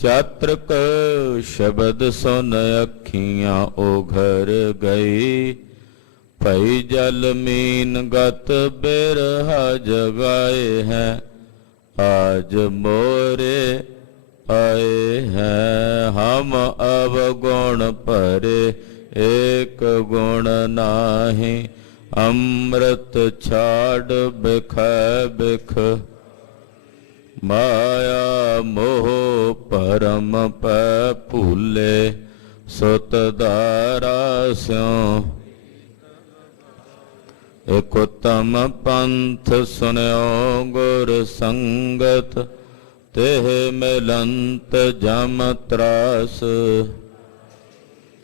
ਚਾਤ੍ਰਿਕ ਸ਼ਬਦ ਸੁਨ ਅੱਖੀਆਂ ਉਘਰ ਗਈ। ਭਈ ਜਲ ਮੀਨ ਗਤ ਬਿਰਹਾ ਜਗਾਏ ਹੈ। आज मोरे आए हैं हम अवगुण भरे एक गुण नाही। अमृत छाड़ बिख बिख माया मोह परम पै भूले। सुत दारा स्यों एक उत्तम पंथ सुनियो गुर संगत। तेह मिलंत जम त्रास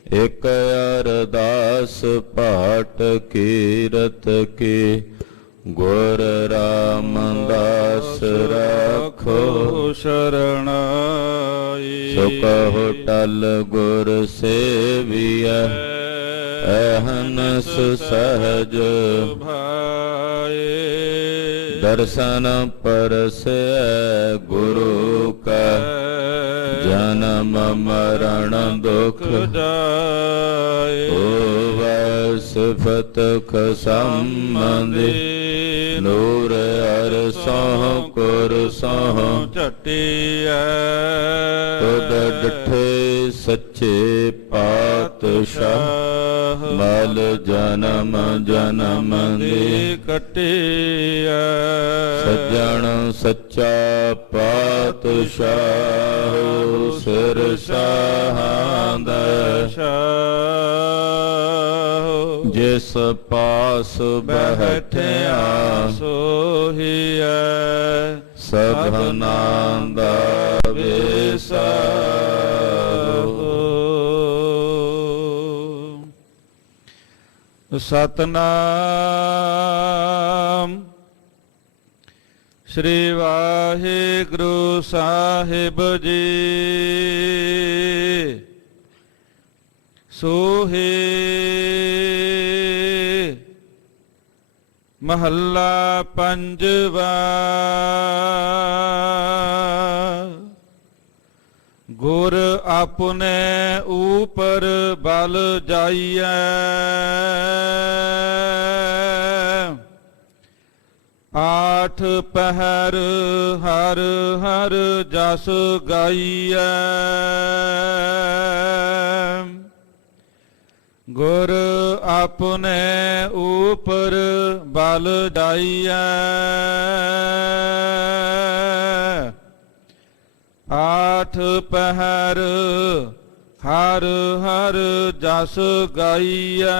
एक अरदास पाठ कीरत की। गुर रामदास रखो शरणाई। सो कहो टल गुर सेविया अहनस सहज भाए। दर्शन परस गुरु का जन्म मरण दुख जाए। सिफत खसंबंधी नूर अरसों कुरसों चटिया। तुद डिठे सच्चे पातशाह मल जन्म जन्म दी कटिया। सज्जन सच्चा पातशाह सिर साहांदा जिस पास बैठिया सोहिया। सबना दा वेसा सतनाम। श्री वाहिगुरु साहिब जी सोहे महला पंजवा। गुर अपने ऊपर बल जाइए। आठ पहर हर हर जस गाइए। गुर अपने ऊपर बल जाइए। आठ पहर हर हर जस गाइए।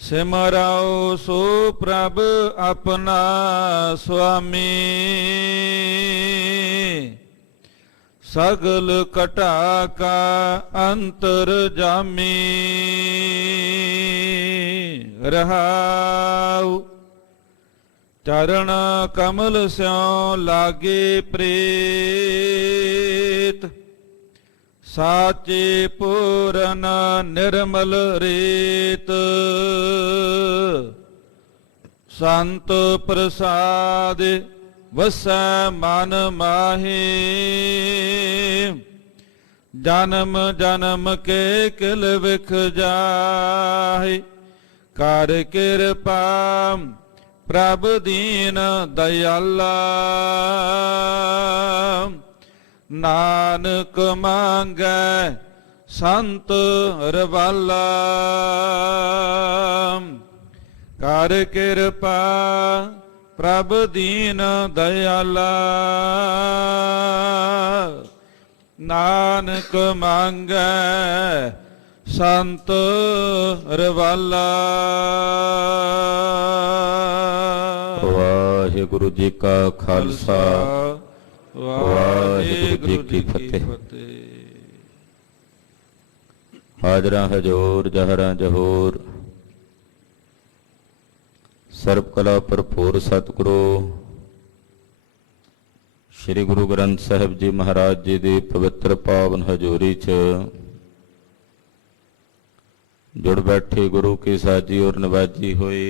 सिमराओ सो प्रभ अपना स्वामी। सगल कटा का अंतर जामी। रहाऊ चरण कमल स्यों लागे प्रीत। साचे पूरन निर्मल रीत। संत प्रसाद वसै मन माही। जन्म जन्म के किल विख जाहि। कर कृपा प्रभ दीन दयाला। नानक मांगै संत रवाला। कर कृपा प्रभ दीन दयाला। नानक मांगै संत रवाला। वाहिगुरु जी का खालसा वाहिगुरु जी की फतेह। हाजरा हजूर जहरा जहूर सर्व कला भरपूर सतगुरु श्री गुरु ग्रंथ साहिब जी महाराज जी की पवित्र पावन हजूरी च जुड़ बैठे गुरु की साजी और नवाजी हुई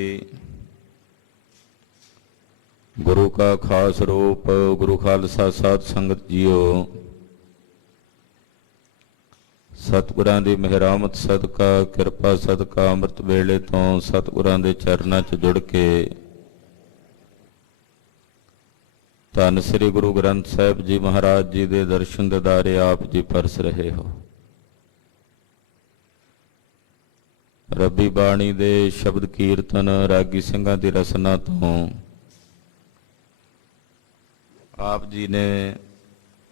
ਗੁਰੂ ਕਾ ਖਾਸ ਰੂਪ ਗੁਰੂ ਖਾਲਸਾ ਸਾਧ ਸੰਗਤ ਜੀਓ, ਸਤਿਗੁਰਾਂ ਦੀ ਮਿਹਰਾਮਤ ਸਦਕਾ, ਕਿਰਪਾ ਸਦਕਾ ਅੰਮ੍ਰਿਤ ਵੇਲੇ ਤੋਂ ਸਤਿਗੁਰਾਂ ਦੇ ਚਰਨਾਂ 'ਚ ਜੁੜ ਕੇ ਧੰਨ ਸ੍ਰੀ ਗੁਰੂ ਗ੍ਰੰਥ ਸਾਹਿਬ ਜੀ ਮਹਾਰਾਜ ਜੀ ਦੇ ਦਰਸ਼ਨ ਦਿਦਾਰੇ ਆਪ ਜੀ ਪਰਸ ਰਹੇ ਹੋ। ਰੱਬੀ ਬਾਣੀ ਦੇ ਸ਼ਬਦ ਕੀਰਤਨ ਰਾਗੀ ਸਿੰਘਾਂ ਦੀ ਰਸਨਾ ਤੋਂ ਆਪ ਜੀ ਨੇ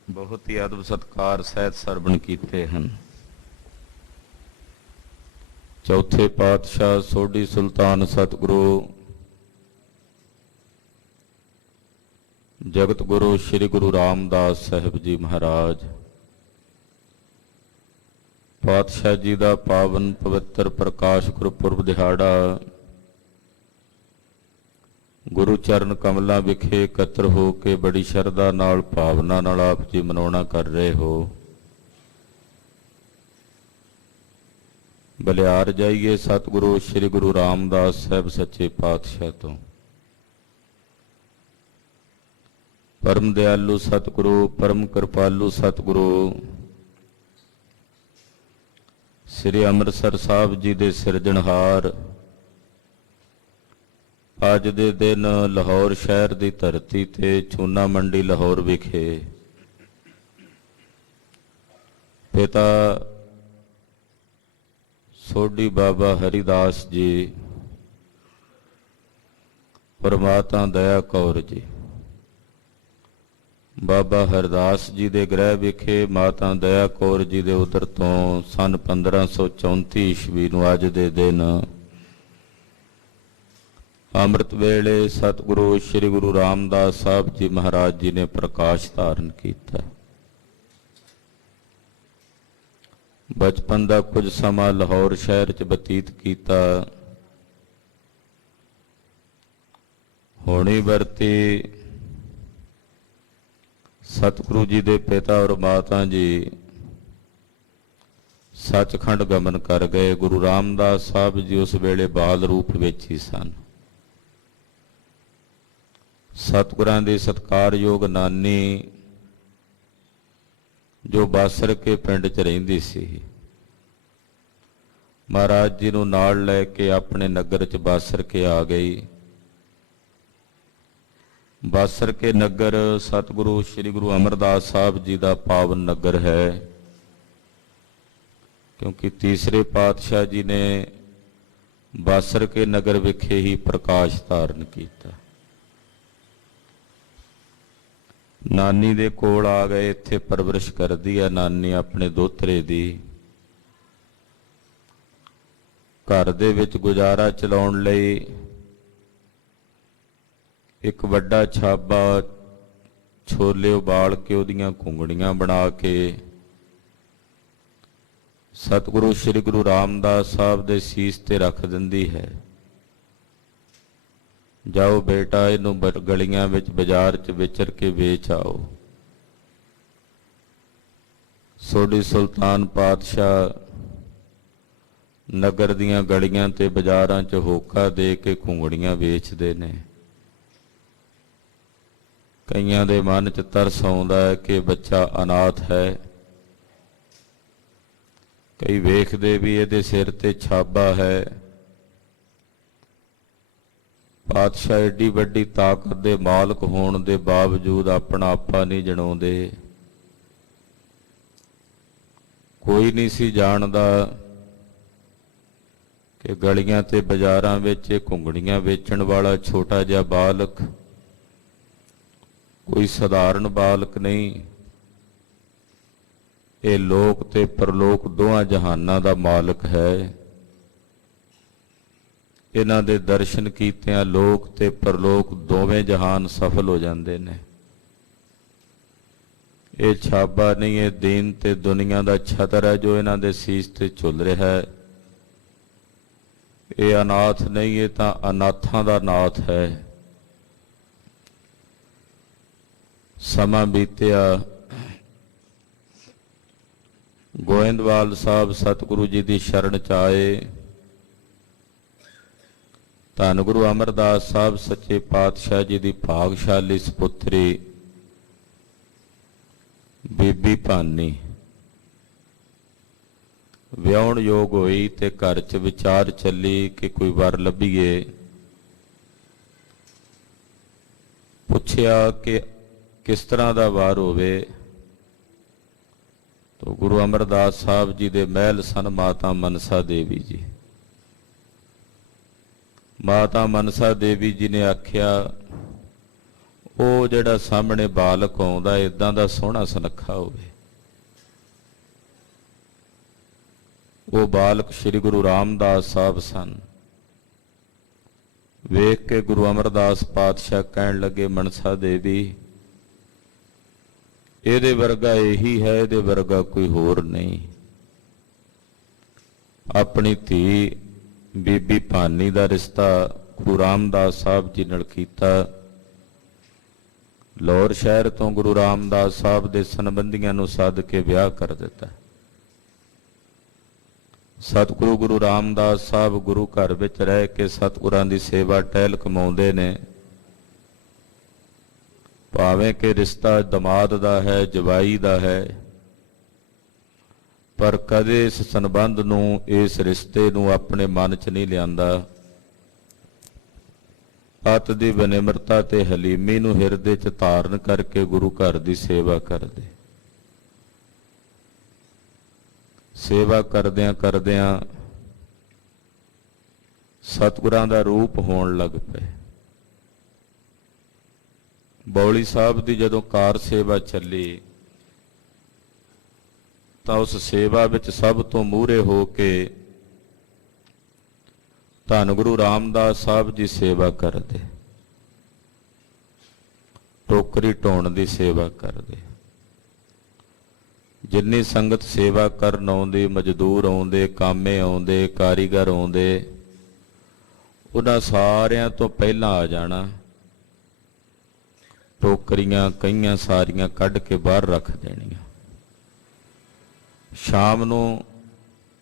ਬਹੁਤ ਹੀ ਅਦਬ ਸਤਿਕਾਰ ਸਹਿਤ ਸਰਵਣ ਕੀਤੇ ਹਨ। ਚੌਥੇ ਪਾਤਸ਼ਾਹ ਸੋਢੀ ਸੁਲਤਾਨ ਸਤਿਗੁਰੂ ਜਗਤ ਗੁਰੂ ਸ੍ਰੀ ਗੁਰੂ ਰਾਮਦਾਸ ਸਾਹਿਬ ਜੀ ਮਹਾਰਾਜ ਪਾਤਸ਼ਾਹ ਜੀ ਦਾ ਪਾਵਨ ਪਵਿੱਤਰ ਪ੍ਰਕਾਸ਼ ਗੁਰਪੁਰਬ ਦਿਹਾੜਾ ਗੁਰੂ ਚਰਨ ਕਮਲਾਂ ਵਿਖੇ ਇਕੱਤਰ ਹੋ ਕੇ ਬੜੀ ਸ਼ਰਧਾ ਨਾਲ ਭਾਵਨਾ ਨਾਲ ਆਪ ਜੀ ਮਨਾਉਣਾ ਕਰ ਰਹੇ ਹੋ। ਬਲਿਆਰ ਜਾਈਏ ਸਤਿਗੁਰੂ ਸ੍ਰੀ ਗੁਰੂ ਰਾਮਦਾਸ ਸਾਹਿਬ ਸੱਚੇ ਪਾਤਸ਼ਾਹ ਤੋਂ। ਪਰਮ ਦਿਆਲੂ ਸਤਿਗੁਰੂ, ਪਰਮ ਕਿਰਪਾਲੂ ਸਤਿਗੁਰੂ ਸ੍ਰੀ ਅੰਮ੍ਰਿਤਸਰ ਸਾਹਿਬ ਜੀ ਦੇ ਸਿਰਜਣਹਾਰ, ਅੱਜ ਦੇ ਦਿਨ ਲਾਹੌਰ ਸ਼ਹਿਰ ਦੀ ਧਰਤੀ ਤੇ ਚੂਨਾ ਮੰਡੀ ਲਾਹੌਰ ਵਿਖੇ ਪਿਤਾ ਸੋਢੀ ਬਾਬਾ ਹਰੀਦਾਸ ਜੀ ਪਰਮਾਤਮਾ ਦਇਆ ਕੌਰ ਜੀ, ਬਾਬਾ ਹਰਦਾਸ ਜੀ ਦੇ ਗ੍ਰਹਿ ਵਿਖੇ ਮਾਤਾ ਦਇਆ ਕੌਰ ਜੀ ਦੇ ਉਦਰ ਤੋਂ ਸਨ 1534 ਈਸਵੀ ਨੂੰ ਅੱਜ ਦੇ ਦਿਨ ਅੰਮ੍ਰਿਤ ਵੇਲੇ ਸਤਿਗੁਰੂ ਸ੍ਰੀ ਗੁਰੂ ਰਾਮਦਾਸ ਸਾਹਿਬ ਜੀ ਮਹਾਰਾਜ ਜੀ ਨੇ ਪ੍ਰਕਾਸ਼ ਧਾਰਨ ਕੀਤਾ। ਬਚਪਨ ਦਾ ਕੁਝ ਸਮਾਂ ਲਾਹੌਰ ਸ਼ਹਿਰ 'ਚ ਬਤੀਤ ਕੀਤਾ। ਹੋਣੀ ਵਰਤੀ ਸਤਿਗੁਰੂ ਜੀ ਦੇ ਪਿਤਾ ਔਰ ਮਾਤਾ ਜੀ ਸੱਚਖੰਡ ਗਮਨ ਕਰ ਗਏ। ਗੁਰੂ ਰਾਮਦਾਸ ਸਾਹਿਬ ਜੀ ਉਸ ਵੇਲੇ ਬਾਲ ਰੂਪ ਵਿੱਚ ਹੀ ਸਨ। ਸਤਿਗੁਰਾਂ ਦੀ ਸਤਿਕਾਰਯੋਗ ਨਾਨੀ ਜੋ ਬਾਸਰ ਕੇ ਪਿੰਡ 'ਚ ਰਹਿੰਦੀ ਸੀ, ਮਹਾਰਾਜ ਜੀ ਨੂੰ ਨਾਲ ਲੈ ਕੇ ਆਪਣੇ ਨਗਰ 'ਚ ਬਾਸਰ ਕੇ ਆ ਗਈ। ਬਾਸਰ ਕੇ ਨਗਰ ਸਤਿਗੁਰੂ ਸ੍ਰੀ ਗੁਰੂ ਅਮਰਦਾਸ ਸਾਹਿਬ ਜੀ ਦਾ ਪਾਵਨ ਨਗਰ ਹੈ, ਕਿਉਂਕਿ ਤੀਸਰੇ ਪਾਤਸ਼ਾਹ ਜੀ ਨੇ ਬਾਸਰ ਕੇ ਨਗਰ ਵਿਖੇ ਹੀ ਪ੍ਰਕਾਸ਼ ਧਾਰਨ ਕੀਤਾ। ਨਾਨੀ ਦੇ ਕੋਲ ਆ ਗਏ। ਇੱਥੇ ਪਰਵਰਿਸ਼ ਕਰਦੀ ਹੈ ਨਾਨੀ ਆਪਣੇ ਦੋਤਰੇ ਦੀ। ਘਰ ਦੇ ਵਿੱਚ ਗੁਜ਼ਾਰਾ ਚਲਾਉਣ ਲਈ ਇੱਕ ਵੱਡਾ ਛਾਬਾ ਛੋਲੇ ਉਬਾਲ ਕੇ ਉਹਦੀਆਂ ਘੁੰਗਣੀਆਂ ਬਣਾ ਕੇ ਸਤਿਗੁਰੂ ਸ੍ਰੀ ਗੁਰੂ ਰਾਮਦਾਸ ਸਾਹਿਬ ਦੇ ਸੀਸ ਤੇ ਰੱਖ ਦਿੰਦੀ ਹੈ। ਜਾਓ ਬੇਟਾ, ਇਹਨੂੰ ਗਲੀਆਂ ਵਿੱਚ ਬਾਜ਼ਾਰ 'ਚ ਵਿਚਰ ਕੇ ਵੇਚ ਆਓ। ਸੋਢੀ ਸੁਲਤਾਨ ਪਾਤਸ਼ਾਹ ਨਗਰ ਦੀਆਂ ਗਲੀਆਂ ਤੇ ਬਾਜ਼ਾਰਾਂ 'ਚ ਹੋਕਾ ਦੇ ਕੇ ਘੁੰਗੜੀਆਂ ਵੇਚਦੇ ਨੇ। ਕਈਆਂ ਦੇ ਮਨ 'ਚ ਤਰਸ ਆਉਂਦਾ ਹੈ ਕਿ ਬੱਚਾ ਅਨਾਥ ਹੈ। ਕਈ ਵੇਖਦੇ ਵੀ ਇਹਦੇ ਸਿਰ ਤੇ ਛਾਬਾ ਹੈ। ਪਾਤਸ਼ਾਹ ਏਡੀ ਵੱਡੀ ਤਾਕਤ ਦੇ ਮਾਲਕ ਹੋਣ ਦੇ ਬਾਵਜੂਦ ਆਪਣਾ ਆਪਾ ਨਹੀਂ ਜਣਾਉਂਦੇ। ਕੋਈ ਨਹੀਂ ਸੀ ਜਾਣਦਾ ਕਿ ਗਲੀਆਂ ਤੇ ਬਾਜ਼ਾਰਾਂ ਵਿੱਚ ਘੁੰਗਣੀਆਂ ਵੇਚਣ ਵਾਲਾ ਛੋਟਾ ਜਿਹਾ ਬਾਲਕ ਕੋਈ ਸਧਾਰਨ ਬਾਲਕ ਨਹੀਂ। ਇਹ ਲੋਕ ਤੇ ਪਰਲੋਕ ਦੋਹਾਂ ਜਹਾਨਾਂ ਦਾ ਮਾਲਕ ਹੈ। ਇਹਨਾਂ ਦੇ ਦਰਸ਼ਨ ਕੀਤਿਆਂ ਲੋਕ ਤੇ ਪਰਲੋਕ ਦੋਵੇਂ ਜਹਾਨ ਸਫਲ ਹੋ ਜਾਂਦੇ ਨੇ। ਇਹ ਛਾਬਾ ਨਹੀਂ, ਇਹ ਦੀਨ ਤੇ ਦੁਨੀਆ ਦਾ ਛਤਰ ਹੈ ਜੋ ਇਹਨਾਂ ਦੇ ਸੀਸ ਤੇ ਝੁੱਲ ਰਿਹਾ ਹੈ। ਇਹ ਅਨਾਥ ਨਹੀਂ, ਇਹ ਤਾਂ ਅਨਾਥਾਂ ਦਾ ਨਾਥ ਹੈ। ਸਮਾਂ ਬੀਤਿਆ। ਗੋਇੰਦਵਾਲ ਸਾਹਿਬ ਸਤਿਗੁਰੂ ਜੀ ਦੀ ਸ਼ਰਨ 'ਚ ਆਏ ਧੰਨ ਗੁਰੂ ਅਮਰਦਾਸ ਸਾਹਿਬ ਸੱਚੇ ਪਾਤਸ਼ਾਹ ਜੀ ਦੀ ਭਾਗਸ਼ਾਲੀ ਸਪੁੱਤਰੀ ਬੀਬੀ ਭਾਨੀ ਵਿਆਹੁਣ ਯੋਗ ਹੋਈ ਤੇ ਘਰ 'ਚ ਵਿਚਾਰ ਚੱਲੀ ਕਿ ਕੋਈ ਵਰ ਲੱਭੀਏ। ਪੁੱਛਿਆ ਕਿ ਕਿਸ ਤਰ੍ਹਾਂ ਦਾ ਵਰ ਹੋਵੇ। तो गुरु अमरदास साहब जी दे महल सन माता मनसा देवी जी। माता मनसा देवी जी ने आख्या वो जिहड़ा सामने बालक आउंदा इदां दा सोहना सुनक्खा होवे। वो बालक श्री गुरु रामदास साहब सन। वेख के गुरु अमरदास पातशाह कहण लगे मनसा देवी ਇਹਦੇ ਵਰਗਾ ਇਹੀ ਹੈ, ਇਹਦੇ ਵਰਗਾ ਕੋਈ ਹੋਰ ਨਹੀਂ। ਆਪਣੀ ਧੀ ਬੀਬੀ ਭਾਨੀ ਦਾ ਰਿਸ਼ਤਾ ਗੁਰੂ ਰਾਮਦਾਸ ਸਾਹਿਬ ਜੀ ਨਾਲ ਕੀਤਾ। ਲਾਹੌਰ ਸ਼ਹਿਰ ਤੋਂ ਗੁਰੂ ਰਾਮਦਾਸ ਸਾਹਿਬ ਦੇ ਸੰਬੰਧੀਆਂ ਨੂੰ ਸੱਦ ਕੇ ਵਿਆਹ ਕਰ ਦਿੱਤਾ। ਸਤਿਗੁਰੂ ਗੁਰੂ ਰਾਮਦਾਸ ਸਾਹਿਬ ਗੁਰੂ ਘਰ ਵਿੱਚ ਰਹਿ ਕੇ ਸਤਿਗੁਰਾਂ ਦੀ ਸੇਵਾ ਟਹਿਲ ਕਮਾਉਂਦੇ ਨੇ। ਭਾਵੇਂ ਕਿ ਰਿਸ਼ਤਾ ਦਮਾਦ ਦਾ ਹੈ, ਜਵਾਈ ਦਾ ਹੈ, ਪਰ ਕਦੇ ਇਸ ਸੰਬੰਧ ਨੂੰ, ਇਸ ਰਿਸ਼ਤੇ ਨੂੰ ਆਪਣੇ ਮਨ 'ਚ ਨਹੀਂ ਲਿਆਂਦਾ। ਅਤ ਦੀ ਬਨਿਮਰਤਾ ਤੇ ਹਲੀਮੀ ਨੂੰ ਹਿਰਦੇ 'ਚ ਧਾਰਨ ਕਰਕੇ ਗੁਰੂ ਘਰ ਦੀ ਸੇਵਾ ਕਰਦੇ। ਸੇਵਾ ਕਰਦਿਆਂ ਕਰਦਿਆਂ ਸਤਿਗੁਰਾਂ ਦਾ ਰੂਪ ਹੋਣ ਲੱਗ ਪਏ। ਬੌਲੀ ਸਾਹਿਬ ਦੀ ਜਦੋਂ ਕਾਰ ਸੇਵਾ ਚੱਲੀ ਤਾਂ ਉਸ ਸੇਵਾ ਵਿੱਚ ਸਭ ਤੋਂ ਮੂਹਰੇ ਹੋ ਕੇ ਧੰਨ ਗੁਰੂ ਰਾਮਦਾਸ ਸਾਹਿਬ ਜੀ ਸੇਵਾ ਕਰਦੇ, ਟੋਕਰੀ ਢੋਣ ਦੀ ਸੇਵਾ ਕਰਦੇ। ਜਿੰਨੀ ਸੰਗਤ ਸੇਵਾ ਕਰਨ ਆਉਂਦੀ, ਮਜ਼ਦੂਰ ਆਉਂਦੇ, ਕਾਮੇ ਆਉਂਦੇ, ਕਾਰੀਗਰ ਆਉਂਦੇ, ਉਹਨਾਂ ਸਾਰਿਆਂ ਤੋਂ ਪਹਿਲਾਂ ਆ ਜਾਣਾ। ਟੋਕਰੀਆਂ ਕਈਆਂ ਸਾਰੀਆਂ ਕੱਢ ਕੇ ਬਾਹਰ ਰੱਖ ਦੇਣੀਆਂ। ਸ਼ਾਮ ਨੂੰ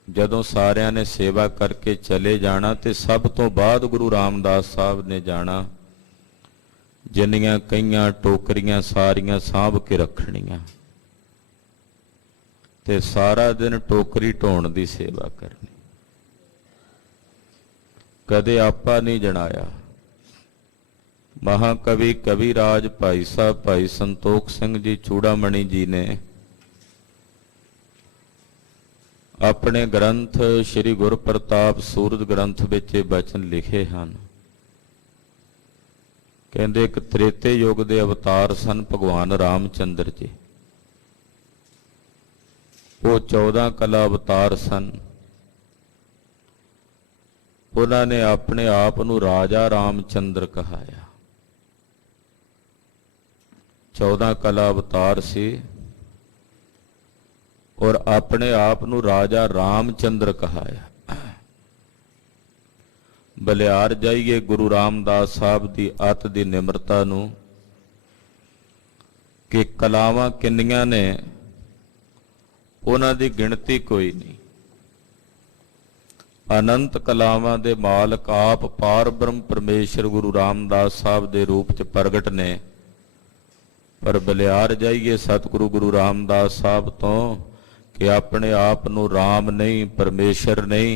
ਜਦੋਂ ਸਾਰਿਆਂ ਨੇ ਸੇਵਾ ਕਰਕੇ ਚਲੇ ਜਾਣਾ ਤੇ ਸਭ ਤੋਂ ਬਾਅਦ ਗੁਰੂ ਰਾਮਦਾਸ ਸਾਹਿਬ ਨੇ ਜਾਣਾ। ਜਿੰਨੀਆਂ ਕਈਆਂ ਟੋਕਰੀਆਂ ਸਾਰੀਆਂ ਸਾਂਭ ਕੇ ਰੱਖਣੀਆਂ ਤੇ ਸਾਰਾ ਦਿਨ ਟੋਕਰੀ ਢੋਣ ਦੀ ਸੇਵਾ ਕਰਨੀ। ਕਦੇ ਆਪਾ ਨਹੀਂ ਜਣਾਇਆ। महाकवि कविराज भाई साहब भाई संतोख सिंह जी चूड़ामणि जी ने अपने ग्रंथ श्री गुरप्रताप सूरत ग्रंथ विच बचन लिखे हैं। कहते एक त्रेते युग के अवतार सन भगवान रामचंद्र जी। वो 14 कला अवतार सन। उन्होंने अपने आप नूं राजा रामचंद्र कहाया। 14 कला अवतार से और अपने आप नूं राजा रामचंद्र कहाया। बलिहार जाइए गुरु रामदास साहब की अत की निमरता नूं कि कलावां किन्नियां ने, उन्हां दी गिणती कोई नहीं। अनंत कलावां दे मालक आप पार ब्रह्म परमेश्वर गुरु रामदास साहब के रूप च प्रगट ने। पर बलिहार जाइए सतगुरु गुरु रामदास साहब तो कि अपने आप नूं राम नहीं, परमेश्वर नहीं,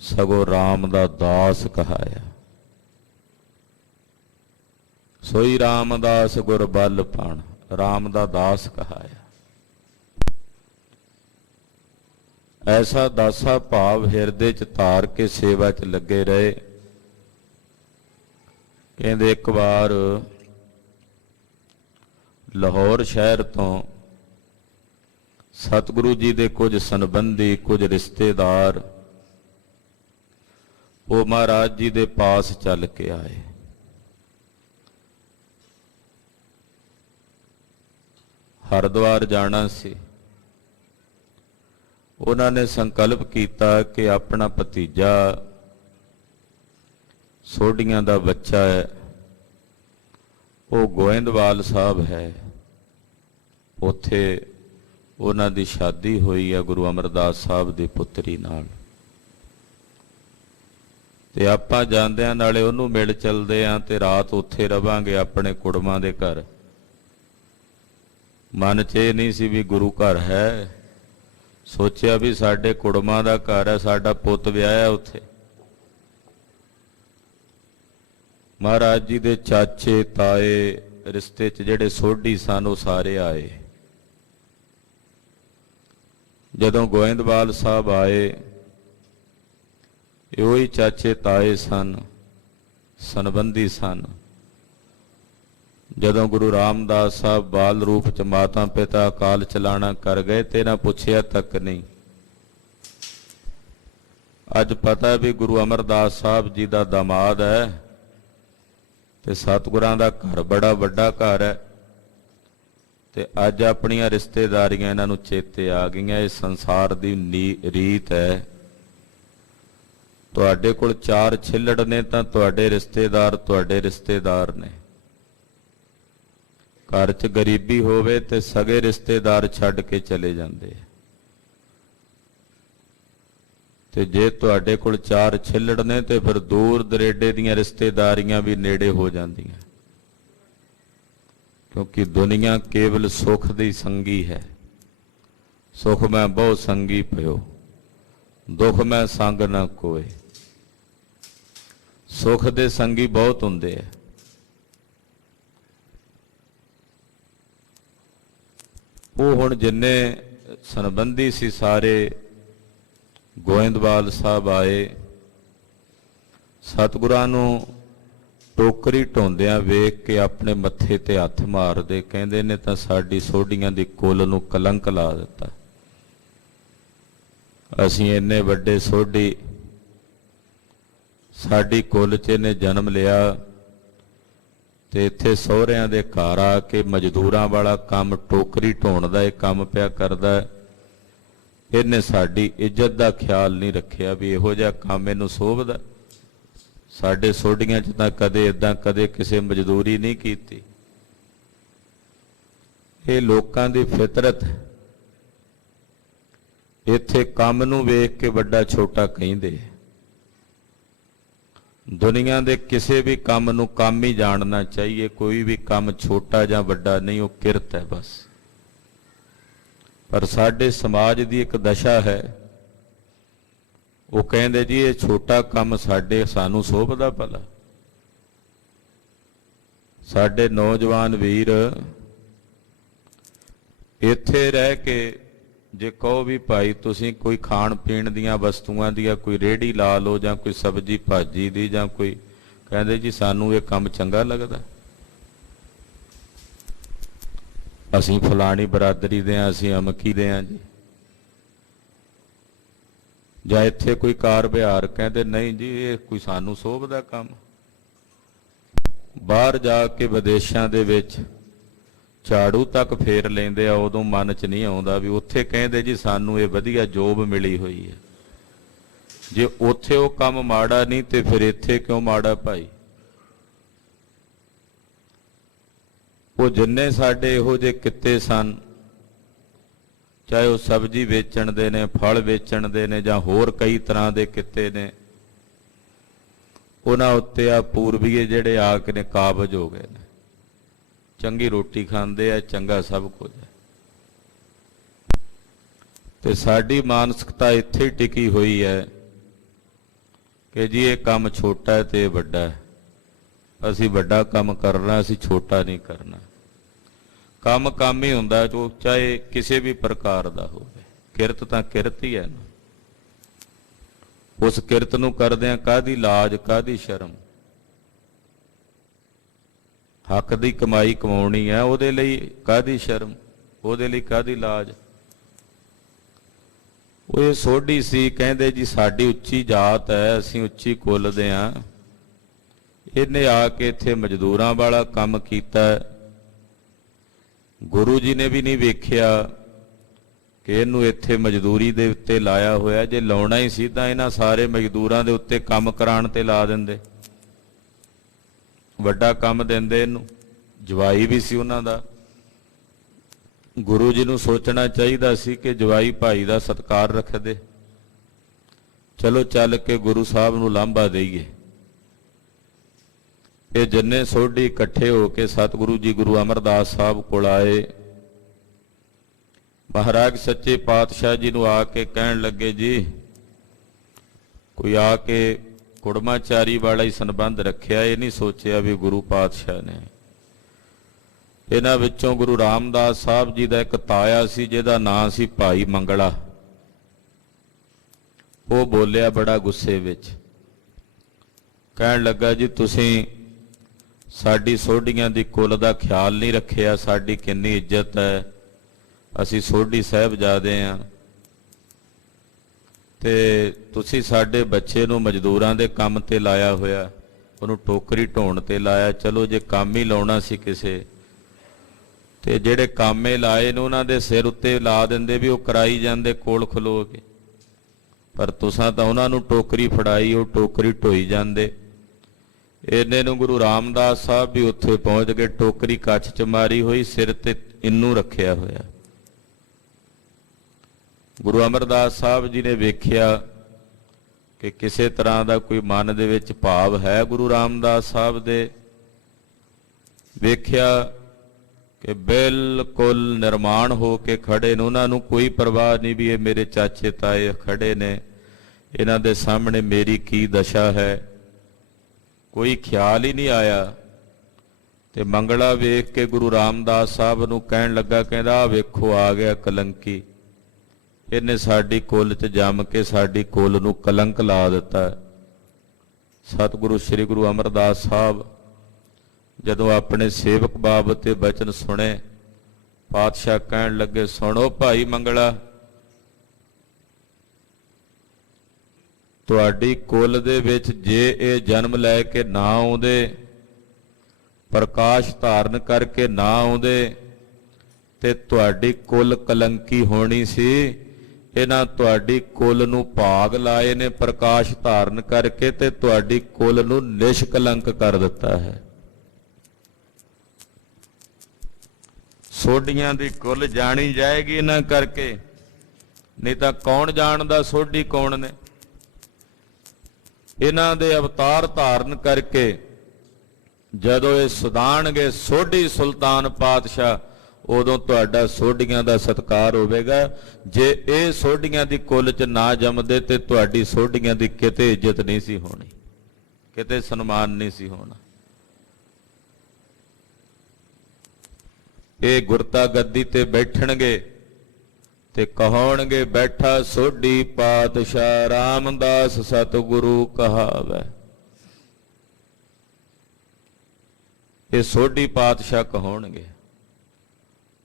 सगों राम दा दास कहाया। सोई रामदास गुर बल पाण, राम दा दास कहाया। ऐसा दासा भाव हिरदे च धार के सेवा च लगे रहे। कहंदे एक बार लाहौर शहर तो सतगुरु जी दे कुछ संबंधी, कुछ रिश्तेदार वो महाराज जी दे पास चल के आए। हरिद्वार जाना सी। उन्होंने संकल्प किया कि अपना भतीजा सोढियां दा बच्चा है, वो गोइंदवाल साहब है, उत्थे उन्हां दी शादी हुई है गुरु अमरदास साहब दी पुत्री नाल। ਤੇ ਆਪਾਂ ਜਾਂਦਿਆਂ ਨਾਲੇ ਉਹਨੂੰ ਮਿਲ ਚੱਲਦੇ ਆਂ ਤੇ ਰਾਤ ਉੱਥੇ ਰਵਾਂਗੇ ਆਪਣੇ ਕੁੜਮਾਂ ਦੇ ਘਰ। ਮਨ 'ਚ ਇਹ ਨਹੀਂ ਸੀ ਵੀ ਗੁਰੂ ਘਰ ਹੈ, ਸੋਚਿਆ ਵੀ ਸਾਡੇ ਕੁੜਮਾਂ ਦਾ ਘਰ ਹੈ, ਸਾਡਾ ਪੁੱਤ ਵਿਆਹਿਆ ਉੱਥੇ। ਮਹਾਰਾਜ ਜੀ ਦੇ ਚਾਚੇ ਤਾਏ ਰਿਸ਼ਤੇ 'ਚ ਜਿਹੜੇ ਸੋਢੀ ਸਨ ਉਹ ਸਾਰੇ ਆਏ। ਜਦੋਂ ਗੋਇੰਦਵਾਲ ਸਾਹਿਬ ਆਏ, ਇਹ ਉਹੀ ਚਾਚੇ ਤਾਏ ਸਨ, ਸੰਬੰਧੀ ਸਨ। ਜਦੋਂ ਗੁਰੂ ਰਾਮਦਾਸ ਸਾਹਿਬ ਬਾਲ ਰੂਪ 'ਚ ਮਾਤਾ ਪਿਤਾ ਅਕਾਲ ਚਲਾਣਾ ਕਰ ਗਏ ਤੇ ਇਹਨਾਂ ਪੁੱਛਿਆ ਤੱਕ ਨਹੀਂ। ਅੱਜ ਪਤਾ ਵੀ ਗੁਰੂ ਅਮਰਦਾਸ ਸਾਹਿਬ ਜੀ ਦਾ ਦਾਮਾਦ ਹੈ ਤੇ ਸਤਿਗੁਰਾਂ ਦਾ ਘਰ ਬੜਾ ਵੱਡਾ ਘਰ ਹੈ, ਤੇ ਅੱਜ ਆਪਣੀਆਂ ਰਿਸ਼ਤੇਦਾਰੀਆਂ ਇਹਨਾਂ ਨੂੰ ਚੇਤੇ ਆ ਗਈਆਂ। ਇਹ ਸੰਸਾਰ ਦੀ ਰੀਤ ਹੈ। ਤੁਹਾਡੇ ਕੋਲ 4 ਛਿੱਲੜ ਨੇ ਤਾਂ ਤੁਹਾਡੇ ਰਿਸ਼ਤੇਦਾਰ ਨੇ। ਘਰ 'ਚ ਗਰੀਬੀ ਹੋਵੇ ਤੇ ਸਗੇ ਰਿਸ਼ਤੇਦਾਰ ਛੱਡ ਕੇ ਚਲੇ ਜਾਂਦੇ, ਤੇ ਜੇ ਤੁਹਾਡੇ ਕੋਲ 4 ਛਿੱਲੜ ਨੇ ਤੇ ਫਿਰ ਦੂਰ ਦਰੇਡੇ ਦੀਆਂ ਰਿਸ਼ਤੇਦਾਰੀਆਂ ਵੀ ਨੇੜੇ ਹੋ ਜਾਂਦੀਆਂ, ਕਿਉਂਕਿ ਦੁਨੀਆ ਕੇਵਲ ਸੁਖ ਦੀ ਸੰਗੀ ਹੈ। ਸੁਖ ਮੈਂ ਬਹੁ ਸੰਗੀ ਪਿਓ, ਦੁੱਖ ਮੈਂ ਸੰਗ ਨਾ ਕੋਏ। ਸੁਖ ਦੇ ਸੰਗੀ ਬਹੁਤ ਹੁੰਦੇ ਆ। ਉਹ ਹੁਣ ਜਿੰਨੇ ਸੰਬੰਧੀ ਸੀ ਸਾਰੇ ਗੋਇੰਦਵਾਲ ਸਾਹਿਬ ਆਏ। ਸਤਿਗੁਰਾਂ ਨੂੰ ਟੋਕਰੀ ਢੋਂਦਿਆਂ ਵੇਖ ਕੇ ਆਪਣੇ ਮੱਥੇ ਤੇ ਹੱਥ ਮਾਰਦੇ, ਕਹਿੰਦੇ ਨੇ ਤਾਂ ਸਾਡੀ ਸੋਢੀਆਂ ਦੀ ਕੁੱਲ ਨੂੰ ਕਲੰਕ ਲਾ ਦਿੱਤਾ। ਅਸੀਂ ਇੰਨੇ ਵੱਡੇ ਸੋਢੀ, ਸਾਡੀ ਕੁੱਲ 'ਚ ਇਹਨੇ ਜਨਮ ਲਿਆ ਤੇ ਇੱਥੇ ਸਹੁਰਿਆਂ ਦੇ ਘਰ ਆ ਕੇ ਮਜ਼ਦੂਰਾਂ ਵਾਲਾ ਕੰਮ, ਟੋਕਰੀ ਢੋਣ ਦਾ ਇਹ ਕੰਮ ਪਿਆ ਕਰਦਾ। ਇਹਨੇ ਸਾਡੀ ਇੱਜ਼ਤ ਦਾ ਖਿਆਲ ਨਹੀਂ ਰੱਖਿਆ ਵੀ ਇਹੋ ਜਿਹਾ ਕੰਮ ਇਹਨੂੰ ਸੋਭਦਾ। ਸਾਡੇ ਸੋਢੀਆਂ 'ਚ ਤਾਂ ਕਦੇ ਇਦਾਂ ਕਦੇ ਕਿਸੇ ਮਜ਼ਦੂਰੀ ਨਹੀਂ ਕੀਤੀ। ਇਹ ਲੋਕਾਂ ਦੀ ਫਿਤਰਤ। ਇੱਥੇ ਕੰਮ ਨੂੰ ਵੇਖ ਕੇ ਵੱਡਾ ਛੋਟਾ ਕਹਿੰਦੇ। ਦੁਨੀਆ ਦੇ ਕਿਸੇ ਵੀ ਕੰਮ ਨੂੰ ਕੰਮ ਹੀ ਜਾਣਨਾ ਚਾਹੀਏ। ਕੋਈ ਵੀ ਕੰਮ ਛੋਟਾ ਜਾਂ ਵੱਡਾ ਨਹੀਂ, ਉਹ ਕਿਰਤ ਹੈ ਬਸ। ਪਰ ਸਾਡੇ ਸਮਾਜ ਦੀ ਇੱਕ ਦਸ਼ਾ ਹੈ, ਉਹ ਕਹਿੰਦੇ ਜੀ ਇਹ ਛੋਟਾ ਕੰਮ ਸਾਨੂੰ ਸੋਭਦਾ ਭਲਾ। ਸਾਡੇ ਨੌਜਵਾਨ ਵੀਰ ਇੱਥੇ ਰਹਿ ਕੇ ਜੇ ਕਹੋ ਵੀ ਭਾਈ ਤੁਸੀਂ ਕੋਈ ਖਾਣ ਪੀਣ ਦੀਆਂ ਵਸਤੂਆਂ ਦੀ ਕੋਈ ਰੇਹੜੀ ਲਾ ਲਓ ਜਾਂ ਕੋਈ ਸਬਜ਼ੀ ਭਾਜੀ ਦੀ ਜਾਂ ਕੋਈ, ਕਹਿੰਦੇ ਜੀ ਸਾਨੂੰ ਇਹ ਕੰਮ ਚੰਗਾ ਲੱਗਦਾ, ਅਸੀਂ ਫਲਾਣੀ ਬਰਾਦਰੀ ਦੇ ਹਾਂ, ਅਸੀਂ ਅਮਕੀ ਦੇ ਹਾਂ ਜੀ। ਜਾਂ ਇੱਥੇ ਕੋਈ ਕਾਰ ਵਿਹਾਰ, ਕਹਿੰਦੇ ਨਹੀਂ ਜੀ ਇਹ ਕੋਈ ਸਾਨੂੰ ਸੋਭਦਾ ਕੰਮ। ਬਾਹਰ ਜਾ ਕੇ ਵਿਦੇਸ਼ਾਂ ਦੇ ਵਿੱਚ ਝਾੜੂ ਤੱਕ ਫੇਰ ਲੈਂਦੇ ਆ, ਉਦੋਂ ਮਨ 'ਚ ਨਹੀਂ ਆਉਂਦਾ ਵੀ ਉੱਥੇ ਕਹਿੰਦੇ ਜੀ ਸਾਨੂੰ ਇਹ ਵਧੀਆ ਜੋਬ ਮਿਲੀ ਹੋਈ ਹੈ। ਜੇ ਉੱਥੇ ਉਹ ਕੰਮ ਮਾੜਾ ਨਹੀਂ ਤੇ ਫਿਰ ਇੱਥੇ ਕਿਉਂ ਮਾੜਾ ਭਾਈ? ਉਹ ਜਿੰਨੇ ਸਾਡੇ ਇਹੋ ਜਿਹੇ ਕਿੱਤੇ ਸਨ, ਚਾਹੇ ਉਹ ਸਬਜ਼ੀ ਵੇਚਣ ਦੇ ਨੇ, ਫਲ ਵੇਚਣ ਦੇ ਨੇ, ਜਾਂ ਹੋਰ ਕਈ ਤਰ੍ਹਾਂ ਦੇ ਕਿੱਤੇ ਨੇ, ਉਹਨਾਂ ਉੱਤੇ ਆ ਪੂਰਬੀਏ ਜਿਹੜੇ ਆ ਕੇ ਨੇ ਕਾਬਜ ਹੋ ਗਏ ਨੇ। ਚੰਗੀ ਰੋਟੀ ਖਾਂਦੇ ਆ, ਚੰਗਾ ਸਭ ਕੁਝ ਹੈ। ਤੇ ਸਾਡੀ ਮਾਨਸਿਕਤਾ ਇੱਥੇ ਹੀ ਟਿਕੀ ਹੋਈ ਹੈ ਕਿ ਜੀ ਇਹ ਕੰਮ ਛੋਟਾ ਹੈ ਤੇ ਇਹ ਵੱਡਾ ਹੈ। ਅਸੀਂ ਵੱਡਾ ਕੰਮ ਕਰਨਾ, ਅਸੀਂ ਛੋਟਾ ਨਹੀਂ ਕਰਨਾ। ਕੰਮ ਕੰਮ ਹੀ ਹੁੰਦਾ, ਜੋ ਚਾਹੇ ਕਿਸੇ ਵੀ ਪ੍ਰਕਾਰ ਦਾ ਹੋਵੇ। ਕਿਰਤ ਤਾਂ ਕਿਰਤ ਹੀ ਹੈ ਨਾ। ਉਸ ਕਿਰਤ ਨੂੰ ਕਰਦਿਆਂ ਕਾਹਦੀ ਲਾਜ, ਕਾਹਦੀ ਸ਼ਰਮ? ਹੱਕ ਦੀ ਕਮਾਈ ਕਮਾਉਣੀ ਹੈ, ਉਹਦੇ ਲਈ ਕਾਹਦੀ ਸ਼ਰਮ, ਉਹਦੇ ਲਈ ਕਾਹਦੀ ਲਾਜ? ਉਹ ਇਹ ਸੋਢੀ ਸੀ, ਕਹਿੰਦੇ ਜੀ ਸਾਡੀ ਉੱਚੀ ਜਾਤ ਹੈ, ਅਸੀਂ ਉੱਚੀ ਕੁੱਲ ਦੇ ਹਾਂ। ਇਹਨੇ ਆ ਕੇ ਇੱਥੇ ਮਜ਼ਦੂਰਾਂ ਵਾਲਾ ਕੰਮ ਕੀਤਾ। ਗੁਰੂ ਜੀ ਨੇ ਵੀ ਨਹੀਂ ਵੇਖਿਆ ਕਿ ਇਹਨੂੰ ਇੱਥੇ ਮਜ਼ਦੂਰੀ ਦੇ ਉੱਤੇ ਲਾਇਆ ਹੋਇਆ। ਜੇ ਲਾਉਣਾ ਹੀ ਸੀ ਤਾਂ ਇਹਨਾਂ ਸਾਰੇ ਮਜ਼ਦੂਰਾਂ ਦੇ ਉੱਤੇ ਕੰਮ ਕਰਾਉਣ ਤੇ ਲਾ ਦਿੰਦੇ, ਵੱਡਾ ਕੰਮ ਦਿੰਦੇ ਇਹਨੂੰ। ਜਵਾਈ ਵੀ ਸੀ ਉਹਨਾਂ ਦਾ। ਗੁਰੂ ਜੀ ਨੂੰ ਸੋਚਣਾ ਚਾਹੀਦਾ ਸੀ ਕਿ ਜਵਾਈ ਭਾਈ ਦਾ ਸਤਿਕਾਰ ਰੱਖਦੇ। चलो चल के गुरु साहब नूं लांभा देईए। ये जिन्ने सोढी इकट्ठे होके सतगुरु जी गुरु अमरदास साहब कोल आए, महाराज सच्चे पातशाह जी नूं आके कहण लगे, जी कोई आके कुड़माचारी वाला ही संबंध रखिया, ये नहीं सोचिया भी गुरु पातशाह ने। इन्हां विचों गुरु रामदास साहब जी का एक ताया सी जिहदा नाम सी भाई मंगला। वो बोलिया बड़ा गुस्से विच, कहण लगा, जी तुसीं साडी सोढियां दी कुल दा ख्याल नहीं रखिया, साडी किन्नी इज्जत है, असीं सोढी साहिबजादे हां, ते तुसीं साडे बच्चे नूं मजदूरां दे काम ते लाया होया, उहनूं टोकरी ढोण ते लाया। चलो जे काम ही लाउणा सी किसे ते जिहड़े कामे लाए ने उहनां दे सिर उत्ते ला दिंदे भी, वो कराई जांदे कोल खलो के, पर तुसां तां उहनां नूं टोकरी फड़ाई, वो टोकरी ढोई जांदे। इन्ने नूं गुरु रामदास साहब भी उत्थे पहुंच गए, टोकरी कच्छ च मारी हुई, सिर ते इन्नू रखिया होया। गुरु अमरदास साहब जी ने वेख्या कि किसी तरह का कोई मन दे विच भाव है गुरु रामदास साहब दे। वेख्या कि बिल्कुल निर्माण हो के खड़े ने, उन्हां नूं कोई परवाह नहीं भी ये मेरे चाचे ताए खड़े ने, इन्हां दे सामने मेरी की दशा है, कोई ख्याल ही नहीं आया। ते मंगला वेख के गुरु रामदास साहब नूं कहण लगा, कहंदा आ वेखो आ गया कलंकी, इन्हें साडी कुल च जम के साडी कुल नूं कलंक ला दिता। सतगुरु श्री गुरु अमरदास साहब जदों अपने सेवक बाबत ते बचन सुने, पातशाह कहण लगे, सुनो भाई मंगला, तुहाडी कुल दे विच जे ये जन्म लैके ना आउंदे, प्रकाश धारण करके ना आउंदे, ते तुहाडी कुल कलंकी होनी सी। इन्हां तुहाडी कुल नूं भाग लाए ने प्रकाश धारण करके, ते तुहाडी कुल नूं निष्कलंक कर दिता है। सोढियां दी कुल जानी जाएगी इन्हां करके, नहीं तां कौन जानदा सोढी कौन ने। इन्हां दे अवतार धारण करके जदों ये सुधाणगे सोढी सुल्तान पातशाह, उदों तुहाडा सोढियां दा सत्कार होवेगा। जे ये सोढियां दी कुल च ना जमदे ते तुहाडी सोढियां दी किते इज्जत नहीं सी होनी, किते सन्मान नहीं सी होना। ये गुरता गद्दी ते बैठणगे ते कहोणगे, बैठा सोढी पातशाह रामदास सतगुरु कहावै। ये सोढी पातशाह कहोणगे।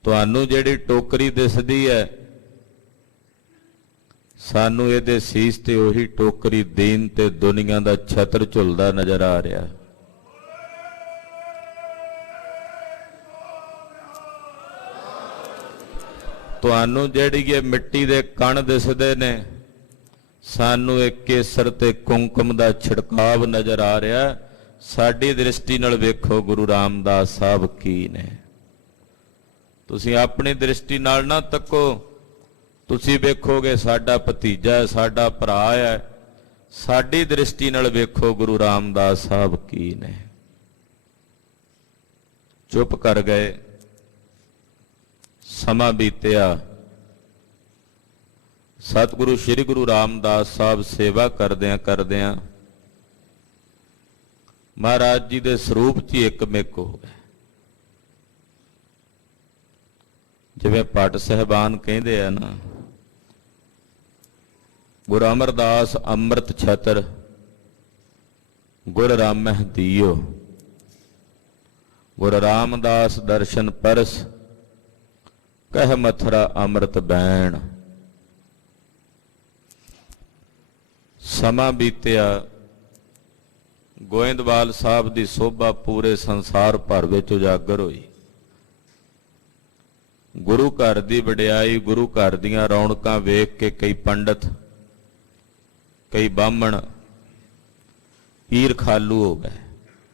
तुहानू जिहड़ी टोकरी दिसदी है, सानू इहदे सीस ते ओही टोकरी दीन ते दुनिया दा छत्र झुलदा नजर आ रहा है। तुहानू जिहड़ी ये मिट्टी दे कण दिसदे ने, सानू एक केसर ते कुंकुम दा छिड़काव नजर आ रहा। साडी दृष्टि नाल वेखो गुरु रामदास साहब की ने। तुसीं अपनी दृष्टि नाल ना तको, तुसीं वेखोगे साडा भतीजा है, साडा भरा है। साडी दृष्टि नाल वेखो गुरु रामदास साहब की ने। चुप कर गए। समा बीतिया। सतगुरु श्री गुरु रामदास साहब सेवा करदियां करदियां महाराज जी दे स्वरूप च ही एक मिक हो गए। जिवें भट्ट साहबान कहंदे आ ना, गुरु अमरदास अमृत छतर गुर रामह दियो, गुरु रामदास दर्शन परस कह मथुरा अमृत बैण। समा बीतिया। गोइंदवाल साहब की शोभा पूरे संसार भर विच उजागर हुई। गुरु घर की वडियाई, गुरु घर दीआं रौनकां वेख के कई पंडित, कई बामण ईरखालू हो गए।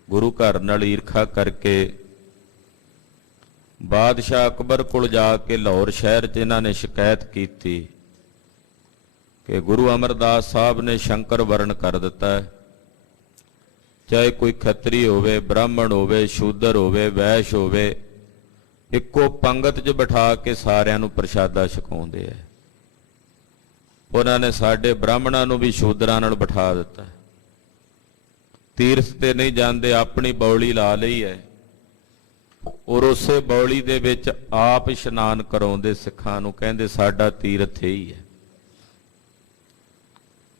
गुरु घर नाल ईरखा करके बादशाह अकबर कोल जाके लाहौर शहर च इन्हां ने शिकायत की कि गुरु अमरदास साहब ने शंकर वर्ण कर दिता है। चाहे कोई खत्री होवे, ब्राह्मण होवे, शूदर होवे, वैश होवे, इक्को पंगत 'च बिठा के सारिਆਂ ਨੂੰ ਪ੍ਰਸ਼ਾਦਾ ਛਕਾਉਂਦੇ ਹੈ। ਉਹਨਾਂ ਨੇ ਸਾਡੇ ਬ੍ਰਾਹਮਣਾਂ ਨੂੰ ਵੀ ਸ਼ੂਦਰਾਂ ਨਾਲ ਬਿਠਾ ਦਿੱਤਾ। ਤੀਰਥ ਤੇ ਨਹੀਂ ਜਾਂਦੇ, ਆਪਣੀ ਬੌਲੀ ਲਾ ਲਈ ਹੈ ਔਰ ਉਸੇ ਬੌਲੀ ਦੇ ਵਿੱਚ ਆਪ ਇਸ਼ਨਾਨ ਕਰਾਉਂਦੇ ਸਿੱਖਾਂ ਨੂੰ, ਕਹਿੰਦੇ ਸਾਡਾ ਤੀਰਥ ਹੀ ਹੈ।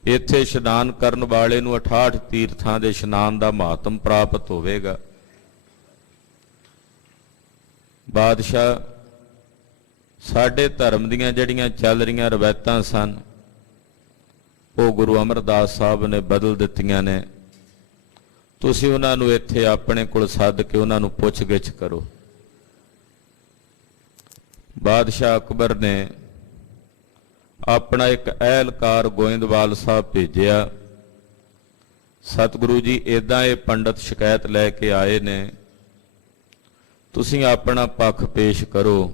ਇੱਥੇ ਇਸ਼ਨਾਨ ਕਰਨ ਵਾਲੇ ਨੂੰ 68 ਤੀਰਥਾਂ ਦੇ ਇਸ਼ਨਾਨ ਦਾ ਮਹਾਤਮ ਪ੍ਰਾਪਤ ਹੋਵੇਗਾ। ਬਾਦਸ਼ਾਹ ਸਾਡੇ ਧਰਮ ਦੀਆਂ ਜਿਹੜੀਆਂ ਚੱਲ ਰਹੀਆਂ ਰਵਾਇਤਾਂ ਸਨ ਉਹ ਗੁਰੂ ਅਮਰਦਾਸ ਸਾਹਿਬ ਨੇ ਬਦਲ ਦਿੱਤੀਆਂ ਨੇ। ਤੁਸੀਂ ਉਹਨਾਂ ਨੂੰ ਇੱਥੇ ਆਪਣੇ ਕੋਲ ਸੱਦ ਕੇ ਉਹਨਾਂ ਨੂੰ ਪੁੱਛ ਗਿੱਛ ਕਰੋ। ਬਾਦਸ਼ਾਹ ਅਕਬਰ ਨੇ ਆਪਣਾ ਇੱਕ ਅਹਿਲਕਾਰ ਗੋਇੰਦਵਾਲ ਸਾਹਿਬ ਭੇਜਿਆ। ਸਤਿਗੁਰੂ ਜੀ ਇੱਦਾਂ ਇਹ ਪੰਡਤ ਸ਼ਿਕਾਇਤ ਲੈ ਕੇ ਆਏ ਨੇ, ਤੁਸੀਂ ਆਪਣਾ ਪੱਖ ਪੇਸ਼ ਕਰੋ।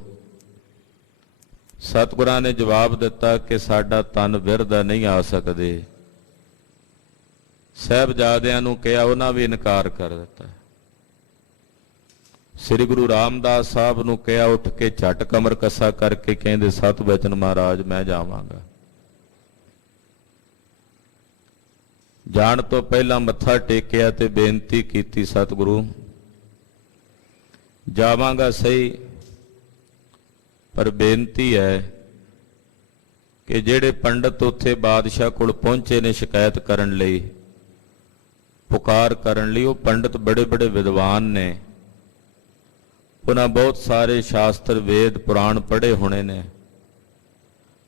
ਸਤਿਗੁਰਾਂ ਨੇ ਜਵਾਬ ਦਿੱਤਾ ਕਿ ਸਾਡਾ ਤਨ ਵਿਰਦਾ ਨਹੀਂ ਆ ਸਕਦੇ। ਸਾਹਿਬਜ਼ਾਦਿਆਂ ਨੂੰ ਕਿਹਾ, ਉਹਨਾਂ ਵੀ ਇਨਕਾਰ ਕਰ ਦਿੱਤਾ। ਸ੍ਰੀ ਗੁਰੂ ਰਾਮਦਾਸ ਸਾਹਿਬ ਨੂੰ ਕਿਹਾ, ਉੱਠ ਕੇ ਝਟ ਕਮਰ ਕੱਸਾ ਕਰਕੇ ਕਹਿੰਦੇ ਸਤ ਬਚਨ ਮਹਾਰਾਜ ਮੈਂ ਜਾਵਾਂਗਾ। ਜਾਣ ਤੋਂ ਪਹਿਲਾਂ ਮੱਥਾ ਟੇਕਿਆ ਤੇ ਬੇਨਤੀ ਕੀਤੀ, ਸਤਿਗੁਰੂ ਜਾਵਾਂਗਾ ਸਹੀ, ਪਰ ਬੇਨਤੀ ਹੈ ਕਿ ਜਿਹੜੇ ਪੰਡਤ ਉੱਥੇ ਬਾਦਸ਼ਾਹ ਕੋਲ ਪਹੁੰਚੇ ਨੇ ਸ਼ਿਕਾਇਤ ਕਰਨ ਲਈ, ਪੁਕਾਰ ਕਰਨ ਲਈ, ਉਹ ਪੰਡਤ ਬੜੇ ਬੜੇ ਵਿਦਵਾਨ ਨੇ। ਉਹਨਾਂ ਬਹੁਤ ਸਾਰੇ ਸ਼ਾਸਤਰ ਵੇਦ ਪੁਰਾਣ ਪੜ੍ਹੇ ਹੋਣੇ ਨੇ,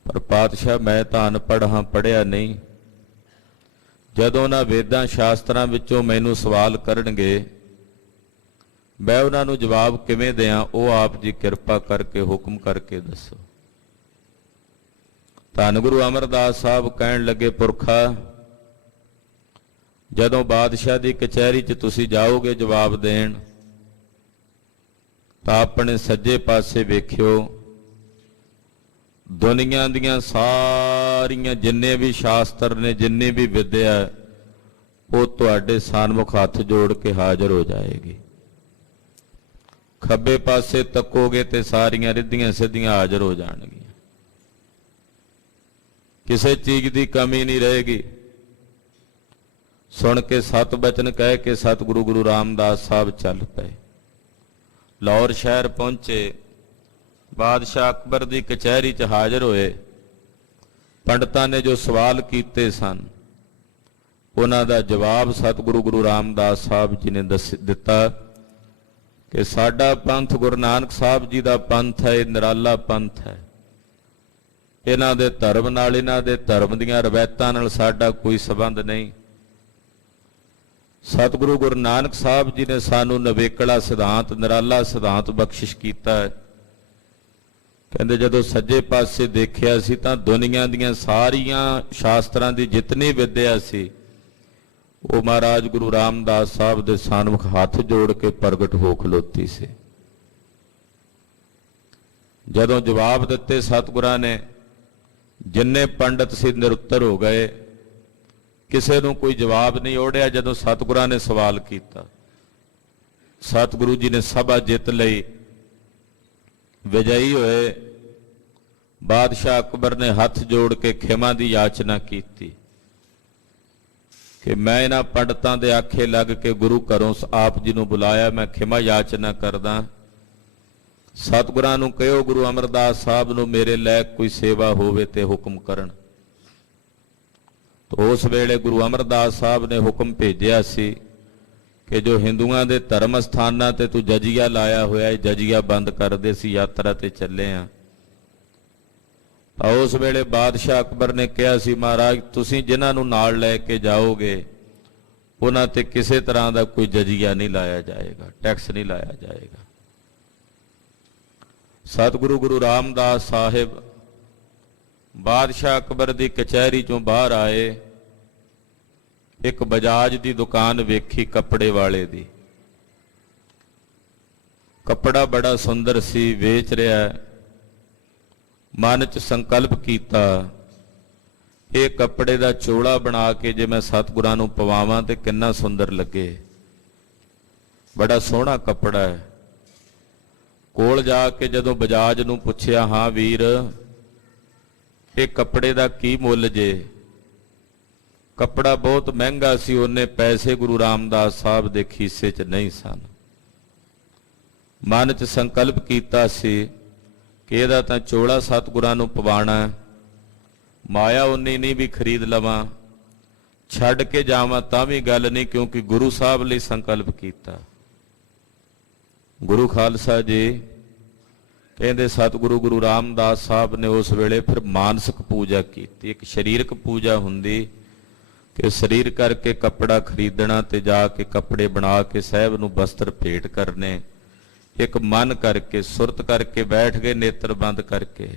ਪਰ ਪਾਤਸ਼ਾਹ ਮੈਂ ਤਾਂ ਅਨਪੜ੍ਹ ਹਾਂ, ਪੜ੍ਹਿਆ ਨਹੀਂ। ਜਦੋਂ ਉਹਨਾਂ ਵੇਦਾਂ ਸ਼ਾਸਤਰਾਂ ਵਿੱਚੋਂ ਮੈਨੂੰ ਸਵਾਲ ਕਰਨਗੇ ਮੈਂ ਉਹਨਾਂ ਨੂੰ ਜਵਾਬ ਕਿਵੇਂ ਦਿਆਂ, ਉਹ ਆਪ ਜੀ ਕਿਰਪਾ ਕਰਕੇ ਹੁਕਮ ਕਰਕੇ ਦੱਸੋ। ਧੰਨ ਗੁਰੂ ਅਮਰਦਾਸ ਸਾਹਿਬ ਕਹਿਣ ਲੱਗੇ, ਪੁਰਖਾ ਜਦੋਂ ਬਾਦਸ਼ਾਹ ਦੀ ਕਚਹਿਰੀ 'ਚ ਤੁਸੀਂ ਜਾਓਗੇ ਜਵਾਬ ਦੇਣ ਤਾਂ ਆਪਣੇ ਸੱਜੇ ਪਾਸੇ ਵੇਖਿਓ, ਦੁਨੀਆ ਦੀਆਂ ਸਾਰੀਆਂ ਜਿੰਨੇ ਵੀ ਸ਼ਾਸਤਰ ਨੇ, ਜਿੰਨੀ ਵੀ ਵਿਦਿਆ, ਉਹ ਤੁਹਾਡੇ ਸਾਨਮੁਖ ਹੱਥ ਜੋੜ ਕੇ ਹਾਜ਼ਰ ਹੋ ਜਾਏਗੀ। ਖੱਬੇ ਪਾਸੇ ਤੱਕੋਗੇ ਤੇ ਸਾਰੀਆਂ ਰਿੱਧੀਆਂ ਸਿੱਧੀਆਂ ਹਾਜ਼ਰ ਹੋ ਜਾਣਗੀਆਂ, ਕਿਸੇ ਚੀਜ਼ ਦੀ ਕਮੀ ਨਹੀਂ ਰਹੇਗੀ। ਸੁਣ ਕੇ ਸਤ ਬਚਨ ਕਹਿ ਕੇ ਸਤਿਗੁਰੂ ਗੁਰੂ ਰਾਮਦਾਸ ਸਾਹਿਬ ਚੱਲ ਪਏ। ਲਾਹੌਰ ਸ਼ਹਿਰ ਪਹੁੰਚੇ, ਬਾਦਸ਼ਾਹ ਅਕਬਰ ਦੀ ਕਚਹਿਰੀ 'ਚ ਹਾਜ਼ਰ ਹੋਏ। ਪੰਡਤਾਂ ਨੇ ਜੋ ਸਵਾਲ ਕੀਤੇ ਸਨ ਉਹਨਾਂ ਦਾ ਜਵਾਬ ਸਤਿਗੁਰੂ ਗੁਰੂ ਰਾਮਦਾਸ ਸਾਹਿਬ ਜੀ ਨੇ ਦਿੱਤਾ ਕਿ ਸਾਡਾ ਪੰਥ ਗੁਰੂ ਨਾਨਕ ਸਾਹਿਬ ਜੀ ਦਾ ਪੰਥ ਹੈ, ਇਹ ਨਿਰਾਲਾ ਪੰਥ ਹੈ। ਇਹਨਾਂ ਦੇ ਧਰਮ ਨਾਲ, ਇਹਨਾਂ ਦੇ ਧਰਮ ਦੀਆਂ ਰਵਾਇਤਾਂ ਨਾਲ ਸਾਡਾ ਕੋਈ ਸੰਬੰਧ ਨਹੀਂ। ਸਤਿਗੁਰੂ ਗੁਰੂ ਨਾਨਕ ਸਾਹਿਬ ਜੀ ਨੇ ਸਾਨੂੰ ਨਵੇਕਲਾ ਸਿਧਾਂਤ, ਨਿਰਾਲਾ ਸਿਧਾਂਤ ਬਖਸ਼ਿਸ਼ ਕੀਤਾ ਹੈ। ਕਹਿੰਦੇ ਜਦੋਂ ਸੱਜੇ ਪਾਸੇ ਦੇਖਿਆ ਸੀ ਤਾਂ ਦੁਨੀਆ ਦੀਆਂ ਸਾਰੀਆਂ ਸ਼ਾਸਤਰਾਂ ਦੀ ਜਿਤਨੀ ਵਿਦਿਆ ਸੀ ਉਹ ਮਹਾਰਾਜ ਗੁਰੂ ਰਾਮਦਾਸ ਸਾਹਿਬ ਦੇ ਸਾਨਮੁਖ ਹੱਥ ਜੋੜ ਕੇ ਪ੍ਰਗਟ ਹੋ ਖਲੋਤੀ ਸੀ। ਜਦੋਂ ਜਵਾਬ ਦਿੱਤੇ ਸਤਿਗੁਰਾਂ ਨੇ, ਜਿੰਨੇ ਪੰਡਤ ਸੀ ਨਿਰੁੱਤਰ ਹੋ ਗਏ, ਕਿਸੇ ਨੂੰ ਕੋਈ ਜਵਾਬ ਨਹੀਂ ਓੜਿਆ। ਜਦੋਂ ਸਤਿਗੁਰਾਂ ਨੇ ਸਵਾਲ ਕੀਤਾ, ਸਤਿਗੁਰੂ ਜੀ ਨੇ ਸਭਾ ਜਿੱਤ ਲਈ, ਵਿਜয়ੀ ਹੋਏ। ਬਾਦਸ਼ਾਹ ਅਕਬਰ ਨੇ ਹੱਥ ਜੋੜ ਕੇ ਖਿਮਾ ਦੀ ਯਾਚਨਾ ਕੀਤੀ ਕਿ ਮੈਂ ਇਹਨਾਂ ਪੰਡਤਾਂ ਦੇ ਆਖੇ ਲੱਗ ਕੇ ਗੁਰੂ ਘਰੋਂ ਆਪ ਜੀ ਨੂੰ ਬੁਲਾਇਆ, ਮੈਂ ਖਿਮਾ ਯਾਚਨਾ ਕਰਦਾ। ਸਤਿਗੁਰਾਂ ਨੂੰ ਕਹਿਓ ਗੁਰੂ ਅਮਰਦਾਸ ਸਾਹਿਬ ਨੂੰ ਮੇਰੇ ਲਾਇਕ ਕੋਈ ਸੇਵਾ ਹੋਵੇ ਤੇ ਹੁਕਮ ਕਰਨ। ਤਾਂ ਉਸ ਵੇਲੇ ਗੁਰੂ ਅਮਰਦਾਸ ਸਾਹਿਬ ਨੇ ਹੁਕਮ ਭੇਜਿਆ ਸੀ ਕਿ ਜੋ ਹਿੰਦੂਆਂ ਦੇ ਧਰਮ ਸਥਾਨਾਂ ਤੇ ਤੂੰ ਜਜੀਆ ਲਾਇਆ ਹੋਇਆ ਹੈ, ਜਜੀਆ ਬੰਦ ਕਰ ਦੇ, ਸੀ ਯਾਤਰਾ ਤੇ ਚੱਲੇ ਆ। ਤਾਂ ਉਸ ਵੇਲੇ ਬਾਦਸ਼ਾਹ ਅਕਬਰ ਨੇ ਕਿਹਾ ਸੀ, ਮਹਾਰਾਜ ਤੁਸੀਂ ਜਿਨ੍ਹਾਂ ਨੂੰ ਨਾਲ ਲੈ ਕੇ ਜਾਓਗੇ ਉਹਨਾਂ ਤੇ ਕਿਸੇ ਤਰ੍ਹਾਂ ਦਾ ਕੋਈ ਜਜੀਆ ਨਹੀਂ ਲਾਇਆ ਜਾਏਗਾ, ਟੈਕਸ ਨਹੀਂ ਲਾਇਆ ਜਾਏਗਾ। ਸਤਿਗੁਰੂ ਗੁਰੂ ਰਾਮਦਾਸ ਸਾਹਿਬ ਬਾਦਸ਼ਾਹ ਅਕਬਰ ਦੀ ਕਚਹਿਰੀ ਚੋਂ ਬਾਹਰ ਆਏ। ਇੱਕ ਬਜਾਜ ਦੀ ਦੁਕਾਨ ਵੇਖੀ, ਕੱਪੜੇ ਵਾਲੇ ਦੀ। ਕੱਪੜਾ ਬੜਾ ਸੁੰਦਰ ਸੀ, ਵੇਚ ਰਿਹਾ। ਮਨ 'ਚ ਸੰਕਲਪ ਕੀਤਾ ਇਹ ਕੱਪੜੇ ਦਾ ਚੋਲਾ ਬਣਾ ਕੇ ਜੇ ਮੈਂ ਸਤਿਗੁਰਾਂ ਨੂੰ ਪਵਾਵਾਂ ਤੇ ਕਿੰਨਾ ਸੁੰਦਰ ਲੱਗੇ। ਬੜਾ ਸੋਹਣਾ ਕੱਪੜਾ ਹੈ। ਕੋਲ ਜਾ ਕੇ ਜਦੋਂ ਬਜਾਜ ਨੂੰ ਪੁੱਛਿਆ, ਹਾਂ ਵੀਰ ਇਹ ਕੱਪੜੇ ਦਾ ਕੀ ਮੁੱਲ ਜੇ? ਕੱਪੜਾ ਬਹੁਤ ਮਹਿੰਗਾ ਸੀ, ਉਹਨੇ ਪੈਸੇ ਗੁਰੂ ਰਾਮਦਾਸ ਸਾਹਿਬ ਦੇ ਖੀਸੇ 'ਚ ਨਹੀਂ ਸਨ। ਮਨ 'ਚ ਸੰਕਲਪ ਕੀਤਾ ਸੀ ਕਿ ਇਹਦਾ ਤਾਂ ਚੋਲਾ ਸਤਿਗੁਰਾਂ ਨੂੰ ਪਵਾਣਾ, ਮਾਇਆ ਉਨੀ ਨਹੀਂ ਵੀ ਖਰੀਦ ਲਵਾਂ, ਛੱਡ ਕੇ ਜਾਵਾਂ ਤਾਂ ਵੀ ਗੱਲ ਨਹੀਂ, ਕਿਉਂਕਿ ਗੁਰੂ ਸਾਹਿਬ ਲਈ ਸੰਕਲਪ ਕੀਤਾ। ਗੁਰੂ ਖਾਲਸਾ ਜੀ ਕਹਿੰਦੇ ਸਤਿਗੁਰੂ ਗੁਰੂ ਰਾਮਦਾਸ ਸਾਹਿਬ ਨੇ ਉਸ ਵੇਲੇ ਫਿਰ ਮਾਨਸਿਕ ਪੂਜਾ ਕੀਤੀ। ਇੱਕ ਸਰੀਰਕ ਪੂਜਾ ਹੁੰਦੀ ਕਿ ਸਰੀਰ ਕਰਕੇ ਕੱਪੜਾ ਖਰੀਦਣਾ ਤੇ ਜਾ ਕੇ ਕੱਪੜੇ ਬਣਾ ਕੇ ਸਾਹਿਬ ਨੂੰ ਵਸਤਰ ਭੇਟ ਕਰਨੇ। ਇੱਕ ਮਨ ਕਰਕੇ ਸੁਰਤ ਕਰਕੇ ਬੈਠ ਗਏ, ਨੇਤਰ ਬੰਦ ਕਰਕੇ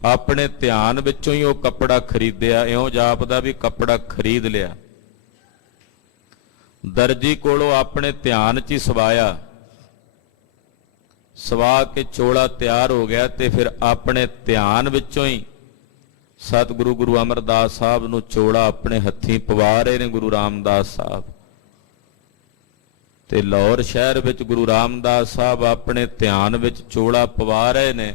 ਆਪਣੇ ਧਿਆਨ ਵਿੱਚੋਂ ਹੀ ਉਹ ਕੱਪੜਾ ਖਰੀਦਿਆ। ਇਉਂ ਜਾਪਦਾ ਵੀ ਕੱਪੜਾ ਖਰੀਦ ਲਿਆ। ਦਰਜੀ ਕੋਲੋਂ ਆਪਣੇ ਧਿਆਨ 'ਚ ਹੀ ਸਵਾਇਆ, ਸਵਾ ਕੇ ਚੋਲਾ ਤਿਆਰ ਹੋ ਗਿਆ ਤੇ ਫਿਰ ਆਪਣੇ ਧਿਆਨ ਵਿੱਚੋਂ ਹੀ ਸਤਿਗੁਰੂ ਗੁਰੂ ਅਮਰਦਾਸ ਸਾਹਿਬ ਨੂੰ ਚੋਲਾ ਆਪਣੇ ਹੱਥੀਂ ਪਵਾ ਰਹੇ ਨੇ ਗੁਰੂ ਰਾਮਦਾਸ ਸਾਹਿਬ। ਤੇ ਲਾਹੌਰ ਸ਼ਹਿਰ ਵਿੱਚ ਗੁਰੂ ਰਾਮਦਾਸ ਸਾਹਿਬ ਆਪਣੇ ਧਿਆਨ ਵਿੱਚ ਚੋਲਾ ਪਵਾ ਰਹੇ ਨੇ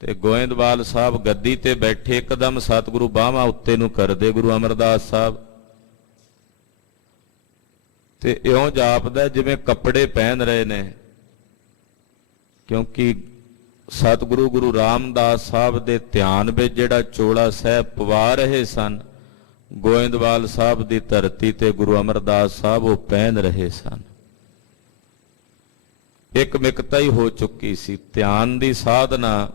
ਤੇ ਗੋਇੰਦਵਾਲ ਸਾਹਿਬ ਗੱਦੀ ਤੇ ਬੈਠੇ, ਇੱਕਦਮ ਸਤਿਗੁਰੂ ਬਾਹਾਂ ਉੱਤੇ ਨੂੰ ਕਰਦੇ ਗੁਰੂ ਅਮਰਦਾਸ ਸਾਹਿਬ, ਤੇ ਇਉਂ ਜਾਪਦਾ ਜਿਵੇਂ ਕੱਪੜੇ ਪਹਿਨ ਰਹੇ ਨੇ, ਕਿਉਂਕਿ ਸਤਿਗੁਰੂ ਗੁਰੂ ਰਾਮਦਾਸ ਸਾਹਿਬ ਦੇ ਧਿਆਨ ਵਿੱਚ ਜਿਹੜਾ ਚੋਲਾ ਸਾਹਿਬ ਪਵਾ ਰਹੇ ਸਨ, ਗੋਇੰਦਵਾਲ ਸਾਹਿਬ ਦੀ ਧਰਤੀ ਤੇ ਗੁਰੂ ਅਮਰਦਾਸ ਸਾਹਿਬ ਉਹ ਪਹਿਨ ਰਹੇ ਸਨ। ਇੱਕ ਮਿਕਤਾ ਹੀ ਹੋ ਚੁੱਕੀ ਸੀ। ਧਿਆਨ ਦੀ ਸਾਧਨਾ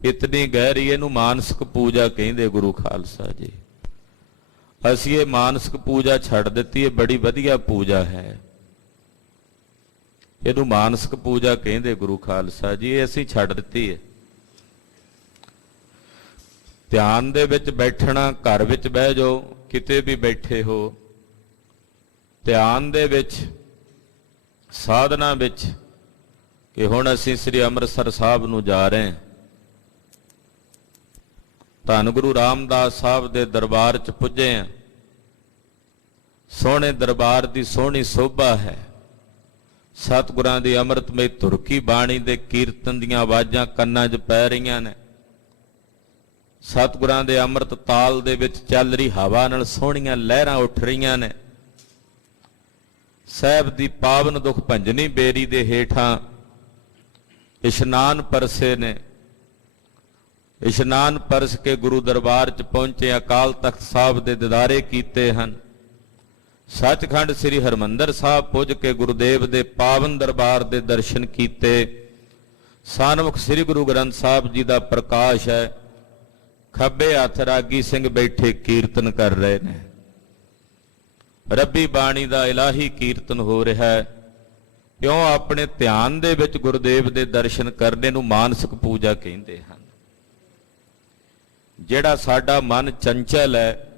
ਇਤਨੀ ਗਹਿਰੀ, ਇਹਨੂੰ ਮਾਨਸਿਕ ਪੂਜਾ ਕਹਿੰਦੇ ਗੁਰੂ ਖਾਲਸਾ ਜੀ। ਅਸੀਂ ਇਹ ਮਾਨਸਿਕ ਪੂਜਾ ਛੱਡ ਦਿੱਤੀ। ਇਹ ਬੜੀ ਵਧੀਆ ਪੂਜਾ ਹੈ, ਇਹਨੂੰ ਮਾਨਸਿਕ ਪੂਜਾ ਕਹਿੰਦੇ ਗੁਰੂ ਖਾਲਸਾ ਜੀ। ਇਹ ਅਸੀਂ ਛੱਡ ਦਿੱਤੀ ਹੈ। ਧਿਆਨ ਦੇ ਵਿੱਚ ਬੈਠਣਾ, ਘਰ ਵਿੱਚ ਬਹਿ ਜਾਓ, ਕਿਤੇ ਵੀ ਬੈਠੇ ਹੋ, ਧਿਆਨ ਦੇ ਵਿੱਚ, ਸਾਧਨਾ ਵਿੱਚ ਕਿ ਹੁਣ ਅਸੀਂ ਸ੍ਰੀ ਅੰਮ੍ਰਿਤਸਰ ਸਾਹਿਬ ਨੂੰ ਜਾ ਰਹੇ ਹਾਂ, ਧੰਨ ਗੁਰੂ ਰਾਮਦਾਸ ਸਾਹਿਬ ਦੇ ਦਰਬਾਰ 'ਚ ਪੁੱਜੇ ਹਾਂ। ਸੋਹਣੇ ਦਰਬਾਰ ਦੀ ਸੋਹਣੀ ਸੋਭਾ ਹੈ। ਸਤਿਗੁਰਾਂ ਦੀ ਅੰਮ੍ਰਿਤਮਈ ਧੁਰ ਕੀ ਬਾਣੀ ਦੇ ਕੀਰਤਨ ਦੀਆਂ ਆਵਾਜ਼ਾਂ ਕੰਨਾਂ 'ਚ ਪੈ ਰਹੀਆਂ ਨੇ। ਸਤਿਗੁਰਾਂ ਦੇ ਅੰਮ੍ਰਿਤ ਤਾਲ ਦੇ ਵਿੱਚ ਚੱਲ ਰਹੀ ਹਵਾ ਨਾਲ ਸੋਹਣੀਆਂ ਲਹਿਰਾਂ ਉੱਠ ਰਹੀਆਂ ਨੇ। ਸਾਹਿਬ ਦੀ ਪਾਵਨ ਦੁਖ ਭੰਜਨੀ ਬੇਰੀ ਦੇ ਹੇਠਾਂ ਇਸ਼ਨਾਨ ਪਰਸੇ ਨੇ। ਇਸ਼ਨਾਨ ਪਰਸ ਕੇ ਗੁਰੂ ਦਰਬਾਰ 'ਚ ਪਹੁੰਚੇ, ਅਕਾਲ ਤਖਤ ਸਾਹਿਬ ਦੇ ਦਿਦਾਰੇ ਕੀਤੇ ਹਨ। ਸੱਚਖੰਡ ਸ੍ਰੀ ਹਰਿਮੰਦਰ ਸਾਹਿਬ ਪੁੱਜ ਕੇ ਗੁਰੂਦੇਵ ਦੇ ਪਾਵਨ ਦਰਬਾਰ ਦੇ ਦਰਸ਼ਨ ਕੀਤੇ। ਸਨਮੁਖ ਸ੍ਰੀ ਗੁਰੂ ਗ੍ਰੰਥ ਸਾਹਿਬ ਜੀ ਦਾ ਪ੍ਰਕਾਸ਼ ਹੈ। ਖੱਬੇ ਹੱਥ ਰਾਗੀ ਸਿੰਘ ਬੈਠੇ ਕੀਰਤਨ ਕਰ ਰਹੇ ਨੇ। ਰੱਬੀ ਬਾਣੀ ਦਾ ਇਲਾਹੀ ਕੀਰਤਨ ਹੋ ਰਿਹਾ ਹੈ। ਕਿਉਂ? ਆਪਣੇ ਧਿਆਨ ਦੇ ਵਿੱਚ ਗੁਰੂਦੇਵ ਦੇ ਦਰਸ਼ਨ ਕਰਨੇ ਨੂੰ ਮਾਨਸਿਕ ਪੂਜਾ ਕਹਿੰਦੇ ਹਨ। ਜਿਹੜਾ ਸਾਡਾ ਮਨ ਚੰਚਲ ਹੈ,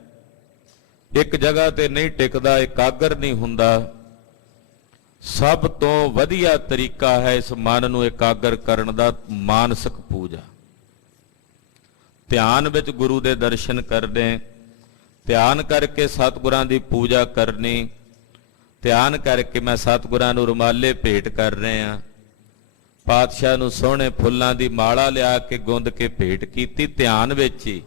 ਇੱਕ ਜਗ੍ਹਾ ਤੇ ਨਹੀਂ ਟਿਕਦਾ, ਇਕਾਗਰ ਨਹੀਂ ਹੁੰਦਾ, ਸਭ ਤੋਂ ਵਧੀਆ ਤਰੀਕਾ ਹੈ ਇਸ ਮਨ ਨੂੰ ਇਕਾਗਰ ਕਰਨ ਦਾ ਮਾਨਸਿਕ ਪੂਜਾ। ਧਿਆਨ ਵਿੱਚ ਗੁਰੂ ਦੇ ਦਰਸ਼ਨ ਕਰਨੇ, ਧਿਆਨ ਕਰਕੇ ਸਤਿਗੁਰਾਂ ਦੀ ਪੂਜਾ ਕਰਨੀ। ਧਿਆਨ ਕਰਕੇ ਮੈਂ ਸਤਿਗੁਰਾਂ ਨੂੰ ਰੁਮਾਲੇ ਭੇਟ ਕਰ ਰਹੇ ਹਾਂ। ਪਾਤਸ਼ਾਹ ਨੂੰ ਸੋਹਣੇ ਫੁੱਲਾਂ ਦੀ ਮਾਲਾ ਲਿਆ ਕੇ ਗੁੰਦ ਕੇ ਭੇਟ ਕੀਤੀ ਧਿਆਨ ਵਿੱਚ ਹੀ।